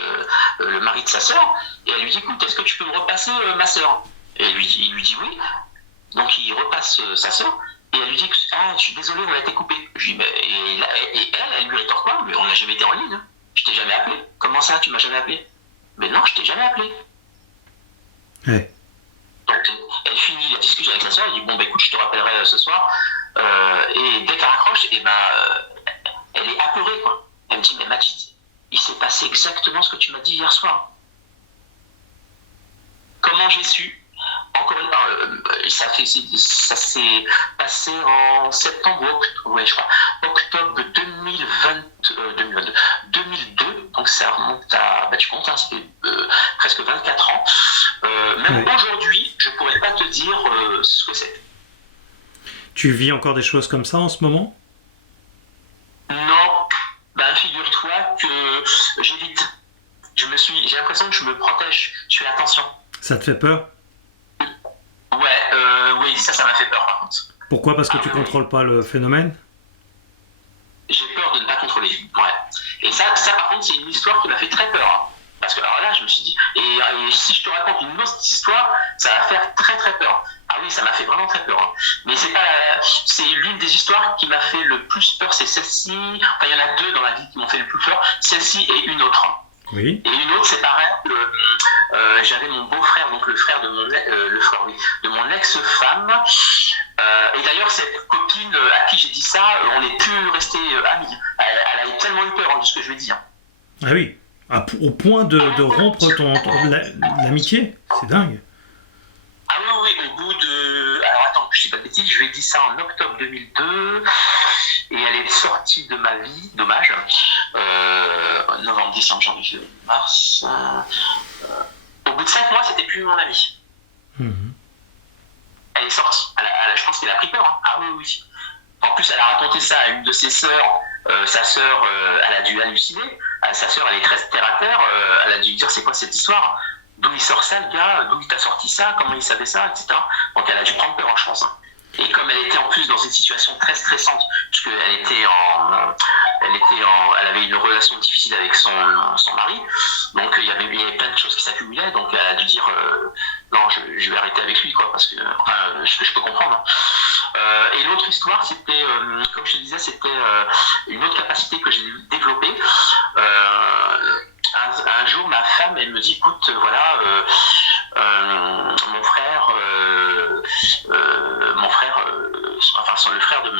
le mari de sa sœur, et elle lui dit, écoute, est-ce que tu peux me repasser ma sœur? Et il lui dit oui. Donc il repasse sa sœur, et elle lui dit, ah, je suis désolé, on a été coupé. Je lui dis, et elle lui rétorque quoi? Mais on n'a jamais été en ligne, hein. Je t'ai jamais appelé. Comment ça, tu m'as jamais appelé? Mais non, je t'ai jamais appelé. Ouais. Donc elle finit la discussion avec sa sœur, elle dit, bon, bah écoute, je te rappellerai ce soir. Et dès qu'elle raccroche, elle est apeurée, quoi. Elle me dit, mais Majid, il s'est passé exactement ce que tu m'as dit hier soir. Comment j'ai su? Encore une fois, ça s'est passé en septembre ou octobre, ouais, je crois, octobre 2002, donc ça remonte à, tu comptes, hein, ça fait presque 24 ans. Même aujourd'hui, je ne pourrais pas te dire ce que c'est. Tu vis encore des choses comme ça en ce moment? Non, figure-toi que j'évite. J'ai l'impression que je me protège, je fais attention. Ça te fait peur? Oui, ça m'a fait peur par contre. Pourquoi? Parce que tu contrôles pas le phénomène? J'ai peur de ne pas contrôler, ouais. Et ça par contre, c'est une histoire qui m'a fait très peur. Hein. Parce que alors là, je me suis dit, et si je te raconte une autre histoire, ça va faire très très peur. Ah oui, ça m'a fait vraiment très peur. Hein. Mais c'est l'une des histoires qui m'a fait le plus peur, c'est celle-ci. Enfin, il y en a deux dans la vie qui m'ont fait le plus peur, celle-ci et une autre. Oui. Et une autre, c'est pareil, j'avais mon beau-frère, donc le frère de mon ex-femme. Et d'ailleurs, cette copine à qui j'ai dit ça, on n'est plus restés amis. Elle a tellement eu peur de ce que je lui ai dit. Hein. Ah oui, au point de rompre l'amitié, c'est dingue. Ah oui, au bout de... Alors attends, je ne dis pas de bêtises, je lui ai dit ça en octobre 2002, et elle est sortie de ma vie, dommage, novembre, décembre, janvier, février, mars... au bout de 5 mois, c'était plus mon amie. Mmh. Elle est sortie, je pense qu'elle a pris peur, hein. Ah oui. En plus, elle a raconté ça à une de ses sœurs, sa sœur, elle a dû halluciner, sa sœur, elle est très terre à terre, elle a dû dire c'est quoi cette histoire? D'où il sort ça, le gars? D'où il t'a sorti ça? Comment il savait ça, etc. Donc elle a dû prendre peur, je pense. Hein. Et comme elle était en plus dans une situation très stressante, puisqu'elle elle avait une relation difficile avec son mari, donc il y avait plein de choses qui s'accumulaient, donc elle a dû dire non, je vais arrêter avec lui, quoi, parce que je peux comprendre. Hein. Et l'autre histoire, c'était, comme je te disais, c'était une autre capacité que j'ai développée. Un jour, ma femme, elle me dit, écoute, voilà, mon frère, enfin le frère de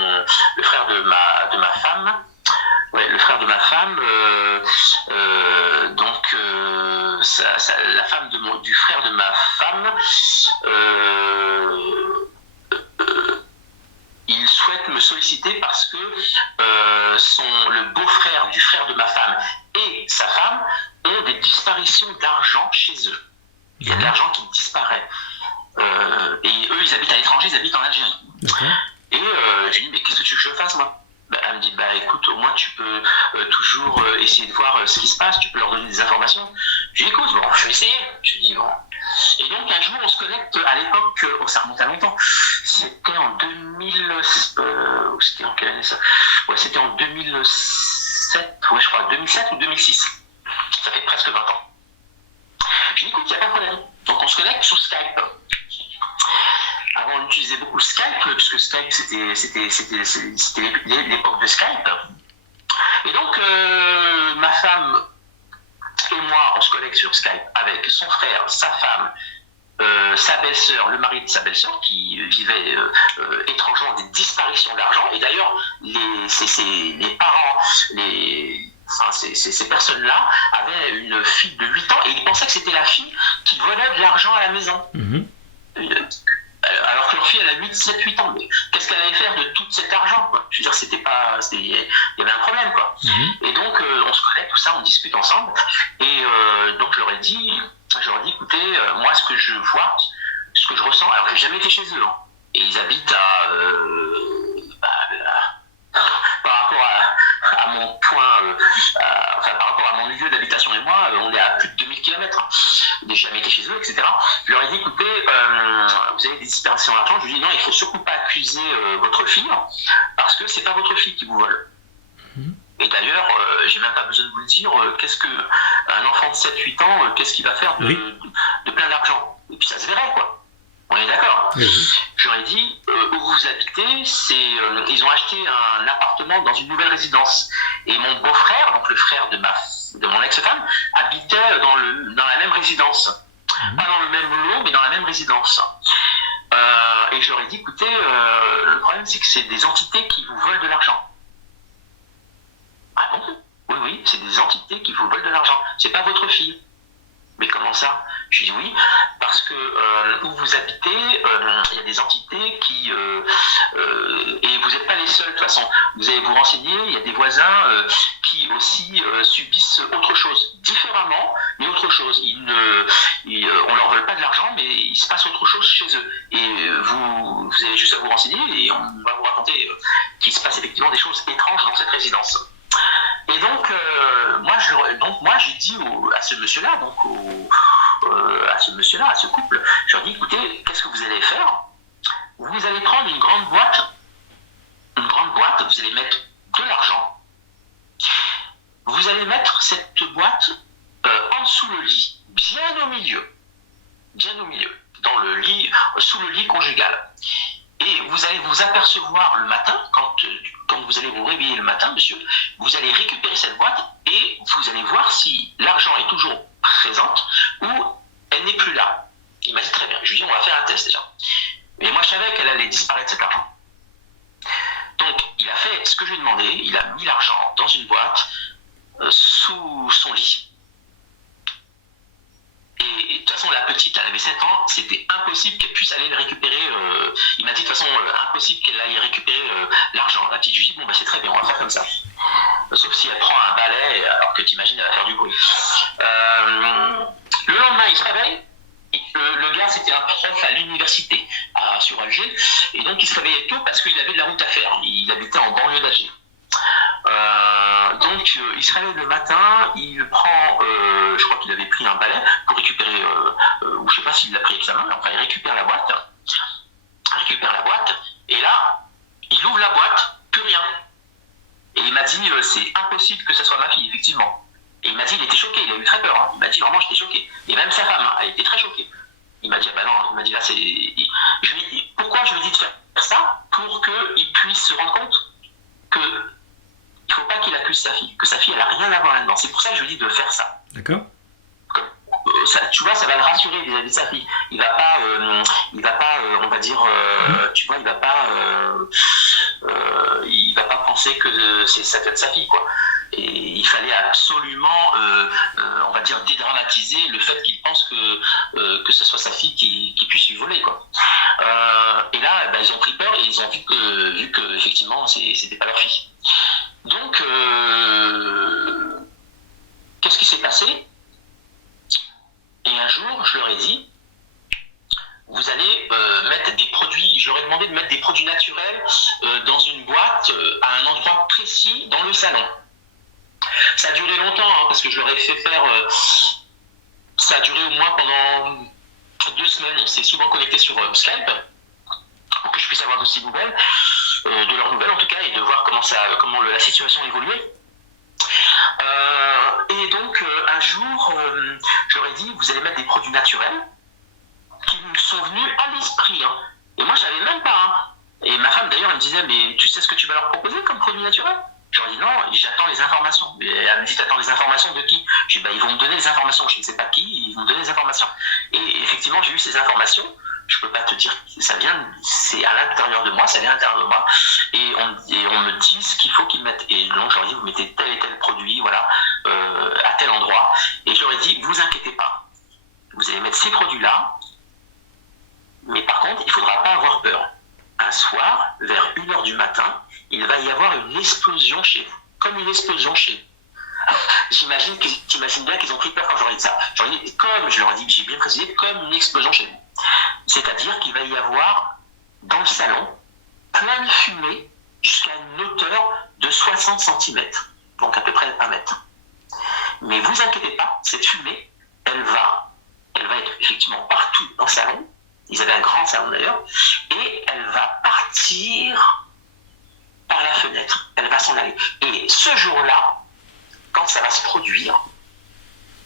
ma femme, ouais, le frère de ma femme, donc la femme du frère de ma femme, il souhaite me solliciter parce que le beau-frère du frère de ma femme et sa femme ont des disparitions d'argent chez eux. Il y a de l'argent qui disparaît. Et eux, ils habitent à l'étranger, ils habitent en Algérie. Et je lui dis, mais qu'est-ce que tu veux que je fasse, moi? Elle me dit, écoute, au moins tu peux toujours essayer de voir ce qui se passe, tu peux leur donner des informations. Je lui dis, écoute, bon, je vais essayer. Je lui dis, bon. Et donc un jour, on se connecte à l'époque, ça remonte à longtemps, c'était en 2000, c'était en quelle année ça? Ouais, c'était en 2007, ouais, je crois, 2007 ou 2006. Ça fait presque 20 ans. Je lui dis, écoute, il n'y a pas de problème. Donc on se connecte sur Skype. Avant, on utilisait beaucoup Skype, puisque Skype, c'était l'époque de Skype. Et donc, ma femme et moi, on se connecte sur Skype avec son frère, sa femme, sa belle-sœur, le mari de sa belle-sœur, qui vivait étrangement des disparitions d'argent. Et d'ailleurs, les parents, ces personnes-là avaient une fille de 8 ans et ils pensaient que c'était la fille qui volait de l'argent à la maison. Mmh. Alors que leur fille, elle a 7-8 ans. Mais qu'est-ce qu'elle allait faire de tout cet argent, quoi? Je veux dire, il y avait un problème, quoi. Mmh. Et donc, on se connecte, tout ça, on discute ensemble. Et donc, je leur ai dit, écoutez, moi, ce que je vois, ce que je ressens, alors j'ai jamais été chez eux. Hein. Et ils habitent par rapport à mon point, par rapport à mon lieu d'habitation et moi, on est à plus de 2000 km. Hein. Je n'ai jamais été chez eux, etc. Je leur ai dit, écoutez, vous avez des disparitions d'argent. Je lui ai dit, non, il ne faut surtout pas accuser votre fille, parce que ce n'est pas votre fille qui vous vole. Mmh. Et d'ailleurs, j'ai même pas besoin de vous le dire, qu'est-ce qu'un enfant de 7-8 ans, qu'est-ce qu'il va faire de plein d'argent? Et puis ça se verrait, quoi. On est d'accord? Oui. J'aurais dit, où vous habitez, ils ont acheté un appartement dans une nouvelle résidence. Et mon beau-frère, donc le frère de mon ex-femme, habitait dans la même résidence. Pas dans le même lot, mais dans la même résidence. Et j'aurais dit, écoutez, le problème, c'est que c'est des entités qui vous volent de l'argent. Ah bon? Oui, c'est des entités qui vous volent de l'argent. C'est pas votre fille. Mais comment ça? Je dis oui, parce que où vous habitez, il y a des entités qui... et vous n'êtes pas les seuls, de toute façon. Vous allez vous renseigner, il y a des voisins qui aussi subissent autre chose. Différemment, mais autre chose. On leur vole pas de l'argent, mais il se passe autre chose chez eux. Et vous avez juste à vous renseigner et on va vous raconter qu'il se passe effectivement des choses étranges dans cette résidence. Et donc, moi, j'ai dit à ce monsieur-là, à ce couple, je leur ai dit, écoutez, qu'est-ce que vous allez faire? Vous allez prendre une grande boîte, vous allez mettre de l'argent. Vous allez mettre cette boîte en dessous le lit, bien au milieu, dans le lit, sous le lit conjugal. Et vous allez vous apercevoir le matin, quand vous allez vous réveiller le matin, monsieur, vous allez récupérer cette boîte et vous allez voir si l'argent est toujours présente ou elle n'est plus là. Il m'a dit très bien. Je lui ai dit, on va faire un test déjà. Mais moi, je savais qu'elle allait disparaître cet argent. Donc, il a fait ce que je lui ai demandé. Il a mis l'argent dans une boîte sous son lit. Et de toute façon, la petite, elle avait 7 ans, c'était impossible qu'elle puisse aller le récupérer. Il m'a dit de toute façon, impossible qu'elle aille récupérer l'argent. La petite, je lui ai dit, bon, bah, c'est très bien, on va faire comme ça. Sauf si elle prend un balai, alors que t'imagines, elle va faire du bruit. Le lendemain, il se réveille. Le gars, c'était un prof à l'université, sur Alger. Et donc, il se réveillait tôt parce qu'il avait de la route à faire. Il habitait en banlieue d'Alger. Donc il se réveille le matin, il prend, je crois qu'il avait pris un balai pour récupérer, ou je sais pas s'il l'a pris avec sa main, mais enfin il récupère la boîte, et là, il ouvre la boîte, plus rien. Et il m'a dit, c'est impossible que ce soit ma fille, effectivement. Et il m'a dit, il était choqué, il a eu très peur, hein. Il m'a dit, vraiment, j'étais choqué. Et même sa femme, elle était très choquée. Il m'a dit, ah ben non, il m'a dit, là, pourquoi je lui ai dit de faire ça? Pour qu'il puisse se rendre compte que il ne faut pas qu'il accuse sa fille, que sa fille, elle n'a rien à voir là-dedans. C'est pour ça que je lui dis de faire ça. D'accord. Ça, tu vois, ça va le rassurer vis-à-vis de sa fille. Il va pas, on va dire, tu vois, il va pas penser que ça peut être sa fille, quoi. Et il fallait absolument, on va dire, dédramatiser le fait qu'il pense que ce soit sa fille qui puisse lui voler, quoi. Et là, ils ont pris peur et ils ont vu que effectivement, c'était pas leur fille. Donc, qu'est-ce qui s'est passé? Et un jour, je leur ai dit, vous allez mettre des produits, je leur ai demandé de mettre des produits naturels dans une boîte à un endroit précis dans le salon. Ça a duré longtemps, hein, parce que je leur ai fait faire, ça a duré au moins pendant 2 semaines. On s'est souvent connecté sur Skype, pour que je puisse avoir de ces nouvelles, de leurs nouvelles en tout cas, et de voir comment la situation évoluait. Et donc un jour, j'aurais dit, vous allez mettre des produits naturels qui me sont venus à l'esprit. Hein. Et moi, je savais même pas. Hein. Et ma femme, d'ailleurs, elle me disait, mais tu sais ce que tu vas leur proposer comme produit naturel? J'aurais dit, non, j'attends les informations. Et elle me dit, t'attends les informations de qui? Je dis, ils vont me donner les informations. Je ne sais pas qui, ils vont me donner les informations. Et effectivement, j'ai eu ces informations. Je ne peux pas te dire, c'est à l'intérieur de moi, ça vient à l'intérieur de moi. Et on me dit ce qu'il faut qu'ils mettent. Et donc, j'aurais dit, vous mettez tel et tel produit, voilà, à tel endroit. Et j'aurais dit, vous inquiétez pas. Vous allez mettre ces produits-là. Mais par contre, il ne faudra pas avoir peur. Un soir, vers 1h du matin, il va y avoir une explosion chez vous. Comme une explosion chez vous. J'imagine bien qu'ils ont pris peur quand j'aurais dit ça. J'aurais dit, je leur ai dit, j'ai bien précisé, comme une explosion chez vous. C'est-à-dire qu'il va y avoir, dans le salon, plein de fumée jusqu'à une hauteur de 60 cm. Donc à peu près 1 mètre. Mais vous inquiétez pas, cette fumée, elle va être effectivement partout dans le salon. Ils avaient un grand salon d'ailleurs. Et elle va partir par la fenêtre. Elle va s'en aller. Et ce jour-là, quand ça va se produire,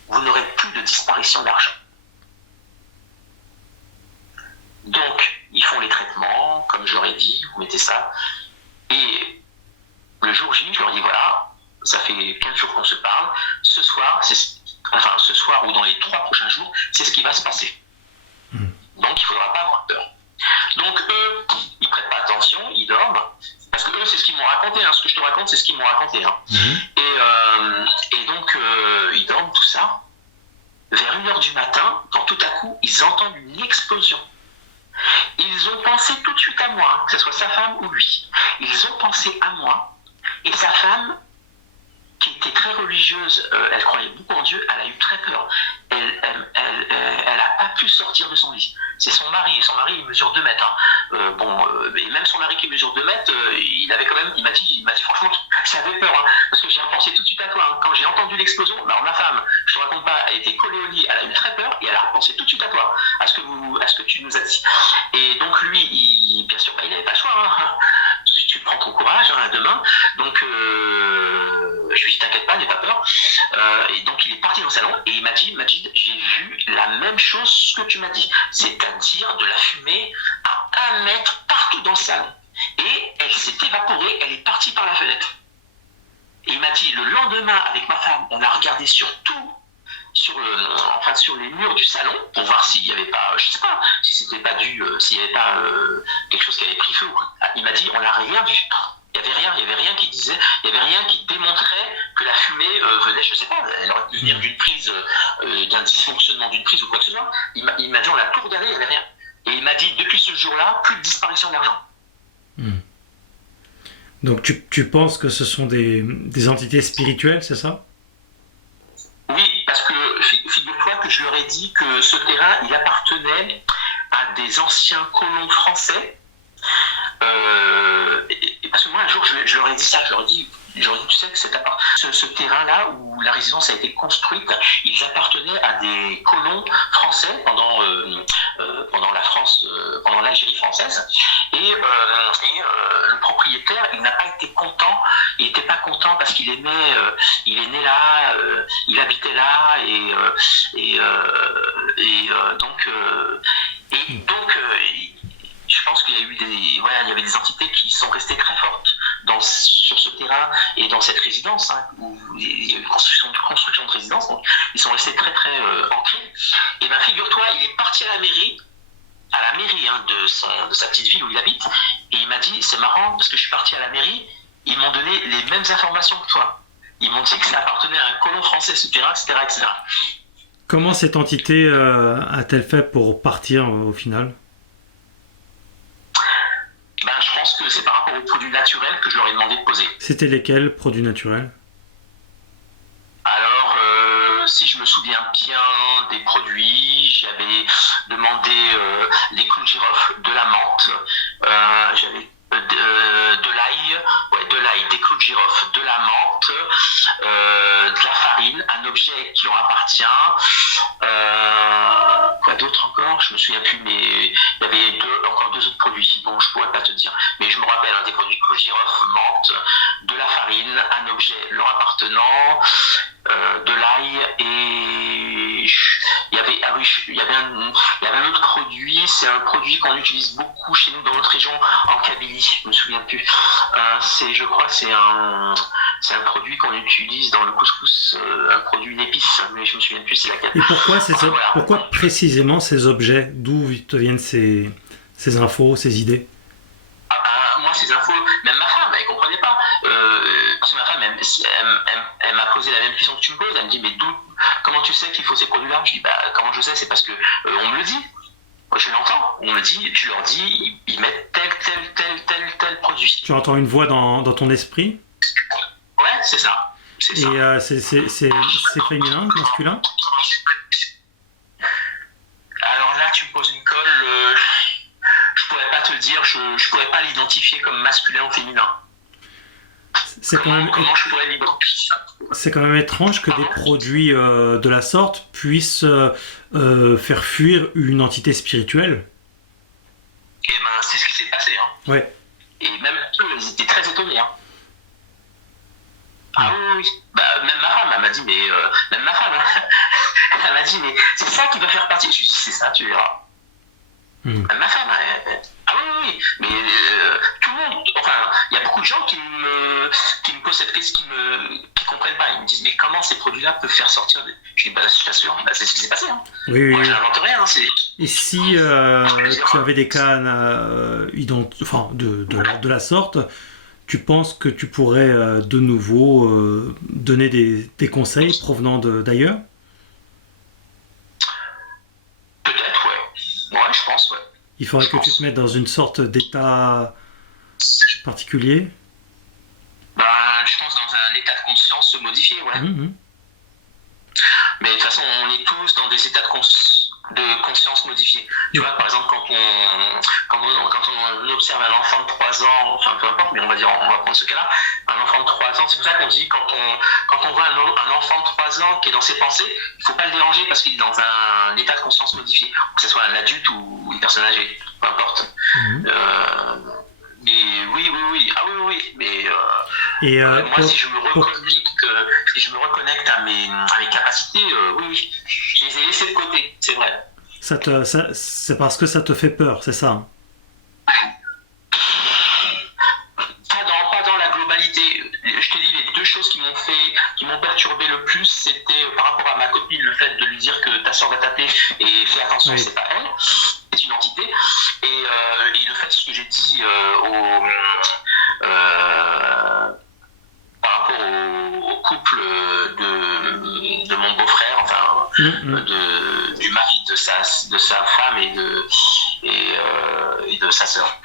vous n'aurez plus de disparition d'argent. Donc, ils font les traitements, comme je leur ai dit, vous mettez ça. Et le jour J, je leur dis voilà, ça fait 15 jours qu'on se parle, ce soir ou dans les 3 prochains jours, c'est ce qui va se passer. Donc, il ne faudra pas avoir peur. Donc, eux, ils ne prêtent pas attention, ils dorment, parce que eux, c'est ce qu'ils m'ont raconté, hein. Ce que je te raconte, c'est ce qu'ils m'ont raconté. Hein. Et donc, ils dorment, tout ça. Vers 1h du matin, quand tout à coup, ils entendent une explosion. Ils ont pensé tout de suite à moi, que ce soit sa femme ou lui. Ils ont pensé à moi, et sa femme, qui était très religieuse, elle croyait beaucoup en Dieu, elle a eu très peur. Elle n'a pas pu sortir de son lit. C'est son mari il mesure 2 mètres. Hein. Et même son mari qui mesure 2 mètres, il m'a dit franchement, j'avais peur, hein, parce que j'ai repensé tout de suite à toi. Hein. Quand j'ai entendu l'explosion, ma femme, je te raconte pas, elle était collée au lit, elle a eu très peur et elle a repensé tout de suite à toi, à ce que tu nous as dit. Et donc lui, bien sûr, il n'avait pas le choix. Hein. Tu prends ton courage, hein, demain. Donc je lui dis t'inquiète pas, n'aie pas peur. Et donc il est parti dans le salon et il m'a dit Majid, j'ai vu la même chose que tu m'as dit, c'est-à-dire de la fumée à 1 mètre partout dans le salon. Et elle s'est évaporée, elle est partie par la fenêtre. Et il m'a dit le lendemain avec ma femme, on a regardé sur les murs du salon pour voir s'il n'y avait pas, je sais pas, si c'était pas s'il n'y avait pas quelque chose qui avait pris feu. Il m'a dit on n'a rien vu. Il n'y avait rien qui disait, il n'y avait rien qui démontrait que la fumée venait, je ne sais pas, elle aurait pu venir d'une prise, d'un dysfonctionnement d'une prise ou quoi que ce soit. Il m'a dit, on a tout regardé, il n'y avait rien. Et il m'a dit, depuis ce jour-là, plus de disparition d'argent. Donc tu penses que ce sont des entités spirituelles, c'est ça? Oui, parce que figure-toi que je leur ai dit que ce terrain, il appartenait à des anciens colons français. Parce que moi un jour je leur ai dit ça, je leur ai dit tu sais que ce terrain-là où la résidence a été construite, ils appartenaient à des colons français pendant la France, pendant l'Algérie française. Et le propriétaire, il n'a pas été content, il n'était pas content parce qu'il aimait, il est né là, il habitait là, donc je pense qu'il y a eu il y avait des entités qui sont restées très fortes sur ce terrain et dans cette résidence, hein, où il y a eu construction de résidence, donc ils sont restés très très ancrés. Et bien figure-toi, il est parti à la mairie hein, de sa petite ville où il habite, et il m'a dit, c'est marrant parce que je suis parti à la mairie, ils m'ont donné les mêmes informations que toi. Ils m'ont dit que ça appartenait à un colon français ce terrain, etc. Comment cette entité a-t-elle fait pour partir au final? Je pense que c'est par rapport aux produits naturels que je leur ai demandé de poser. C'était lesquels, produits naturels? Alors, si je me souviens bien des produits, j'avais demandé des clous de girofle, de la menthe, j'avais de l'ail, des clous de girofle, de la menthe, de la farine, un objet qui leur appartient. Quoi d'autre encore? Je me souviens plus, mais il y avait encore 2 autres produits. Bon, je pourrais pas te dire, mais je me rappelle des produits clous de girofle, menthe, de la farine, un objet leur appartenant, de l'ail et il y avait un autre produit. C'est un produit qu'on utilise beaucoup chez nous dans notre région en Kabylie. Je me souviens plus. Je crois que c'est un produit qu'on utilise dans le couscous, un produit, une épice, mais je me souviens plus c'est laquelle. Et pourquoi précisément ces objets? D'où te viennent ces infos, ces idées? Moi, ces infos, même ma femme, elle comprenait pas. Parce que ma femme, elle m'a posé la même question que tu me poses. Elle me dit, mais comment tu sais qu'il faut ces produits-là? Je dis, comment je sais? C'est parce que on me le dit. Moi, je l'entends. On me dit, tu leur dis, ils mettent tel produit. Tu entends une voix dans ton esprit? Ouais, c'est ça. Et c'est féminin, masculin? Alors là, tu me poses une colle. Je pourrais pas te le dire. Je pourrais pas l'identifier comme masculin ou féminin. Comment je pourrais l'identifier? C'est quand même étrange que des produits de la sorte puissent faire fuir une entité spirituelle. Et c'est ce qui s'est passé. Hein. Ouais. Et même eux, ils étaient très étonnés. Hein. oui. Bah, même ma femme, elle m'a dit, mais même ma femme, elle m'a dit, mais c'est ça qui doit faire partie. Je lui ai dit, c'est ça, tu verras. Même ma femme, ah oui, mais tout le monde, enfin, il y a beaucoup de gens qui me posent cette question, qui comprennent pas. Ils me disent, mais comment ces produits-là peuvent faire sortir des... Je dis, bah, je t'assure, bah, c'est ce qui s'est passé. Hein. Oui, Moi, oui. je n'invente rien. Hein, c'est... Et si tu avais des cas de la sorte, tu penses que tu pourrais de nouveau donner des conseils provenant d'ailleurs? Peut-être, ouais. Ouais, je pense, ouais. Il faudrait que tu te mettes dans une sorte d'état particulier? Ben, je pense dans un état de conscience modifié, ouais. Mais de toute façon, on est tous dans des états de conscience modifiés. Tu vois, par exemple, quand on observe un enfant de 3 ans, enfin peu importe, mais on va prendre ce cas-là, un enfant de 3 ans, c'est pour ça qu'on dit quand on voit un enfant de 3 ans qui est dans ses pensées, il ne faut pas le déranger parce qu'il est dans un état de conscience modifié, que ce soit un adulte ou une personne âgée, peu importe. Mais oui, ah oui, mais moi si je me reconnecte à mes capacités, oui, je les ai laissées de côté, c'est vrai. C'est parce que ça te fait peur, c'est ça? Pas dans la globalité. Je te dis, les deux choses qui m'ont perturbé le plus, c'était par rapport à ma copine, le fait de lui dire que ta soeur va t'appeler et fais attention, oui. C'est pas elle, c'est une entité. Et le fait, ce que j'ai dit par rapport au couple de mon beau-frère, enfin, du mari de sa femme et de sa sœur.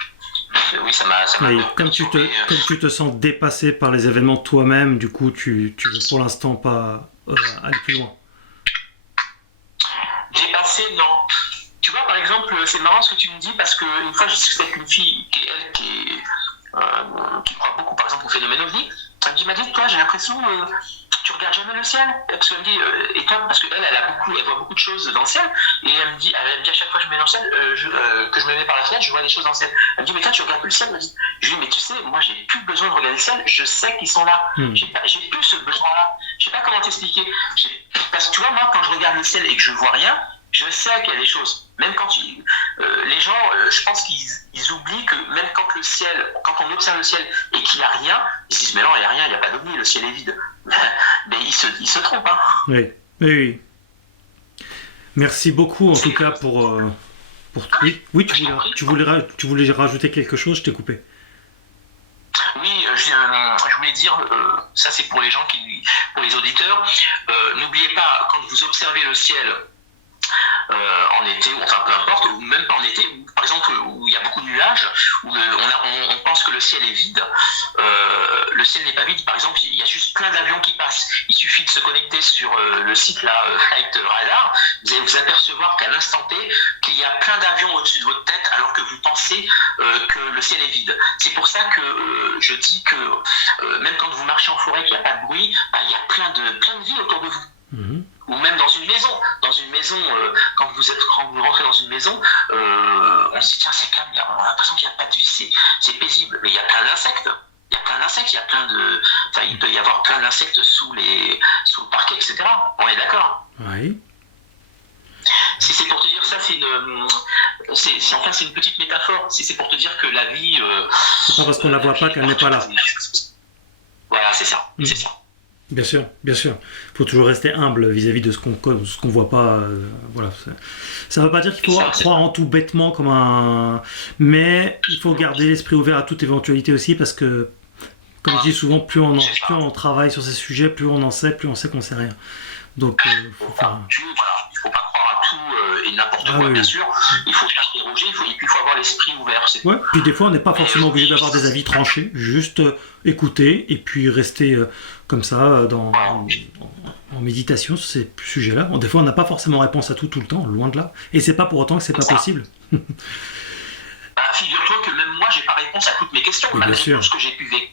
Oui, ça m'a oui, comme tu te sens dépassé par les événements toi-même, du coup, tu veux pour l'instant pas aller plus loin. Dépassé, non. Tu vois, par exemple, c'est marrant ce que tu me dis, parce qu'une fois, j'ai discuté avec une fille qui croit beaucoup, par exemple, au phénomène ovni. Elle m'a dit, toi, j'ai l'impression... tu regardes jamais le ciel, parce qu'elle me dit, et toi, parce qu'elle elle voit beaucoup de choses dans le ciel, et elle me dit à chaque fois que je me mets dans le ciel, que je me mets par la fenêtre, je vois des choses dans le ciel. Elle me dit, mais toi, tu regardes plus le ciel? Elle me dit, je lui dis, mais tu sais, moi, j'ai plus besoin de regarder le ciel, je sais qu'ils sont là. J'ai plus ce besoin-là. Je sais pas comment t'expliquer. Parce que tu vois, moi, quand je regarde le ciel et que je vois rien, je sais qu'il y a des choses. Même quand les gens, je pense qu'ils oublient que même quand on observe le ciel et qu'il n'y a rien, ils se disent, mais non, il n'y a rien, il n'y a pas d'ovni, le ciel est vide. Mais ils se trompent, hein. Oui. Merci beaucoup, en tout cas, pour... Oui, tu voulais rajouter quelque chose, je t'ai coupé. Oui, je voulais dire, ça c'est pour les gens pour les auditeurs, n'oubliez pas, quand vous observez le ciel en été, enfin peu importe, ou même pas en été, par exemple où il y a beaucoup de nuages, où on pense que le ciel est vide, le ciel n'est pas vide, par exemple il y a juste plein d'avions qui passent, il suffit de se connecter sur le site là, Flight Radar, vous allez vous apercevoir qu'à l'instant T, qu'il y a plein d'avions au-dessus de votre tête alors que vous pensez que le ciel est vide. C'est pour ça que je dis que même quand vous marchez en forêt, qu'il n'y a pas de bruit, il y a plein de vie autour de vous. Ou même dans une maison. Quand vous rentrez dans une maison, on se dit tiens c'est calme, on a l'impression qu'il n'y a pas de vie, c'est paisible. Mais il y a plein d'insectes. Il peut y avoir plein d'insectes sous le parquet, etc. On est d'accord? Oui. Si c'est pour te dire ça, c'est une petite métaphore. Si c'est pour te dire que la vie... c'est pas parce qu'on la voit pas qu'elle n'est pas là. Voilà, c'est ça. C'est ça. Bien sûr. Il faut toujours rester humble vis-à-vis de ce qu'on voit pas. Voilà. Ça ne veut pas dire qu'il faut croire en tout bêtement comme un... Mais il faut garder l'esprit ouvert à toute éventualité aussi, parce que, comme je dis souvent, plus on travaille sur ces sujets, plus on en sait, plus on sait qu'on sait rien. Donc, il faut faire... il ne faut pas croire à tout et n'importe quoi, bien sûr. Il faut s'interroger, et puis il faut avoir l'esprit ouvert. Ouais, puis des fois, on n'est pas forcément obligé d'avoir des avis tranchés, juste écouter et puis rester comme ça en méditation sur ces sujets-là. Des fois, on n'a pas forcément réponse à tout le temps, loin de là. Et c'est pas pour autant que c'est pas possible. Figure-toi que même moi, j'ai pas réponse à toutes mes questions, oui, malgré tout ce que j'ai pu vivre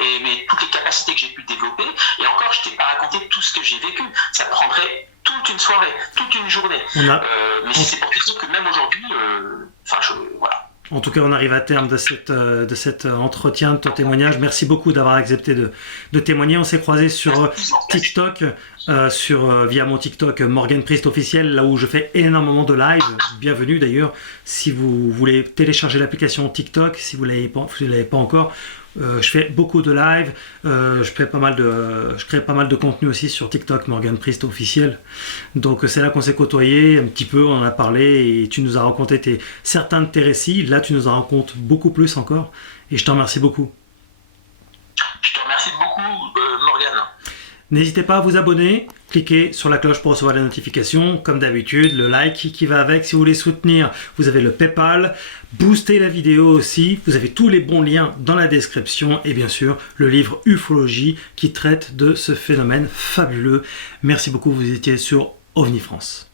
et toutes les capacités que j'ai pu développer. Et encore, je t'ai pas raconté tout ce que j'ai vécu. Ça prendrait toute une soirée, toute une journée. Mais c'est pour te dire que même aujourd'hui, voilà. En tout cas, on arrive à terme de cet entretien, de ton témoignage. Merci beaucoup d'avoir accepté de témoigner. On s'est croisés sur TikTok, via mon TikTok Morgan Priest officiel, là où je fais énormément de live. Bienvenue d'ailleurs, si vous voulez télécharger l'application TikTok, si vous ne l'avez pas encore. Je fais beaucoup de live, je crée pas mal de contenu aussi sur TikTok, Morgan Priest officiel. Donc c'est là qu'on s'est côtoyé un petit peu, on en a parlé et tu nous as raconté certains de tes récits. Là, tu nous en racontes beaucoup plus encore et je t'en remercie beaucoup. Je te remercie beaucoup, Morgan. N'hésitez pas à vous abonner, cliquez sur la cloche pour recevoir les notifications, comme d'habitude, le like qui va avec. Si vous voulez soutenir, vous avez le PayPal, boostez la vidéo aussi, vous avez tous les bons liens dans la description et bien sûr le livre Ufologie qui traite de ce phénomène fabuleux. Merci beaucoup, vous étiez sur OVNI France.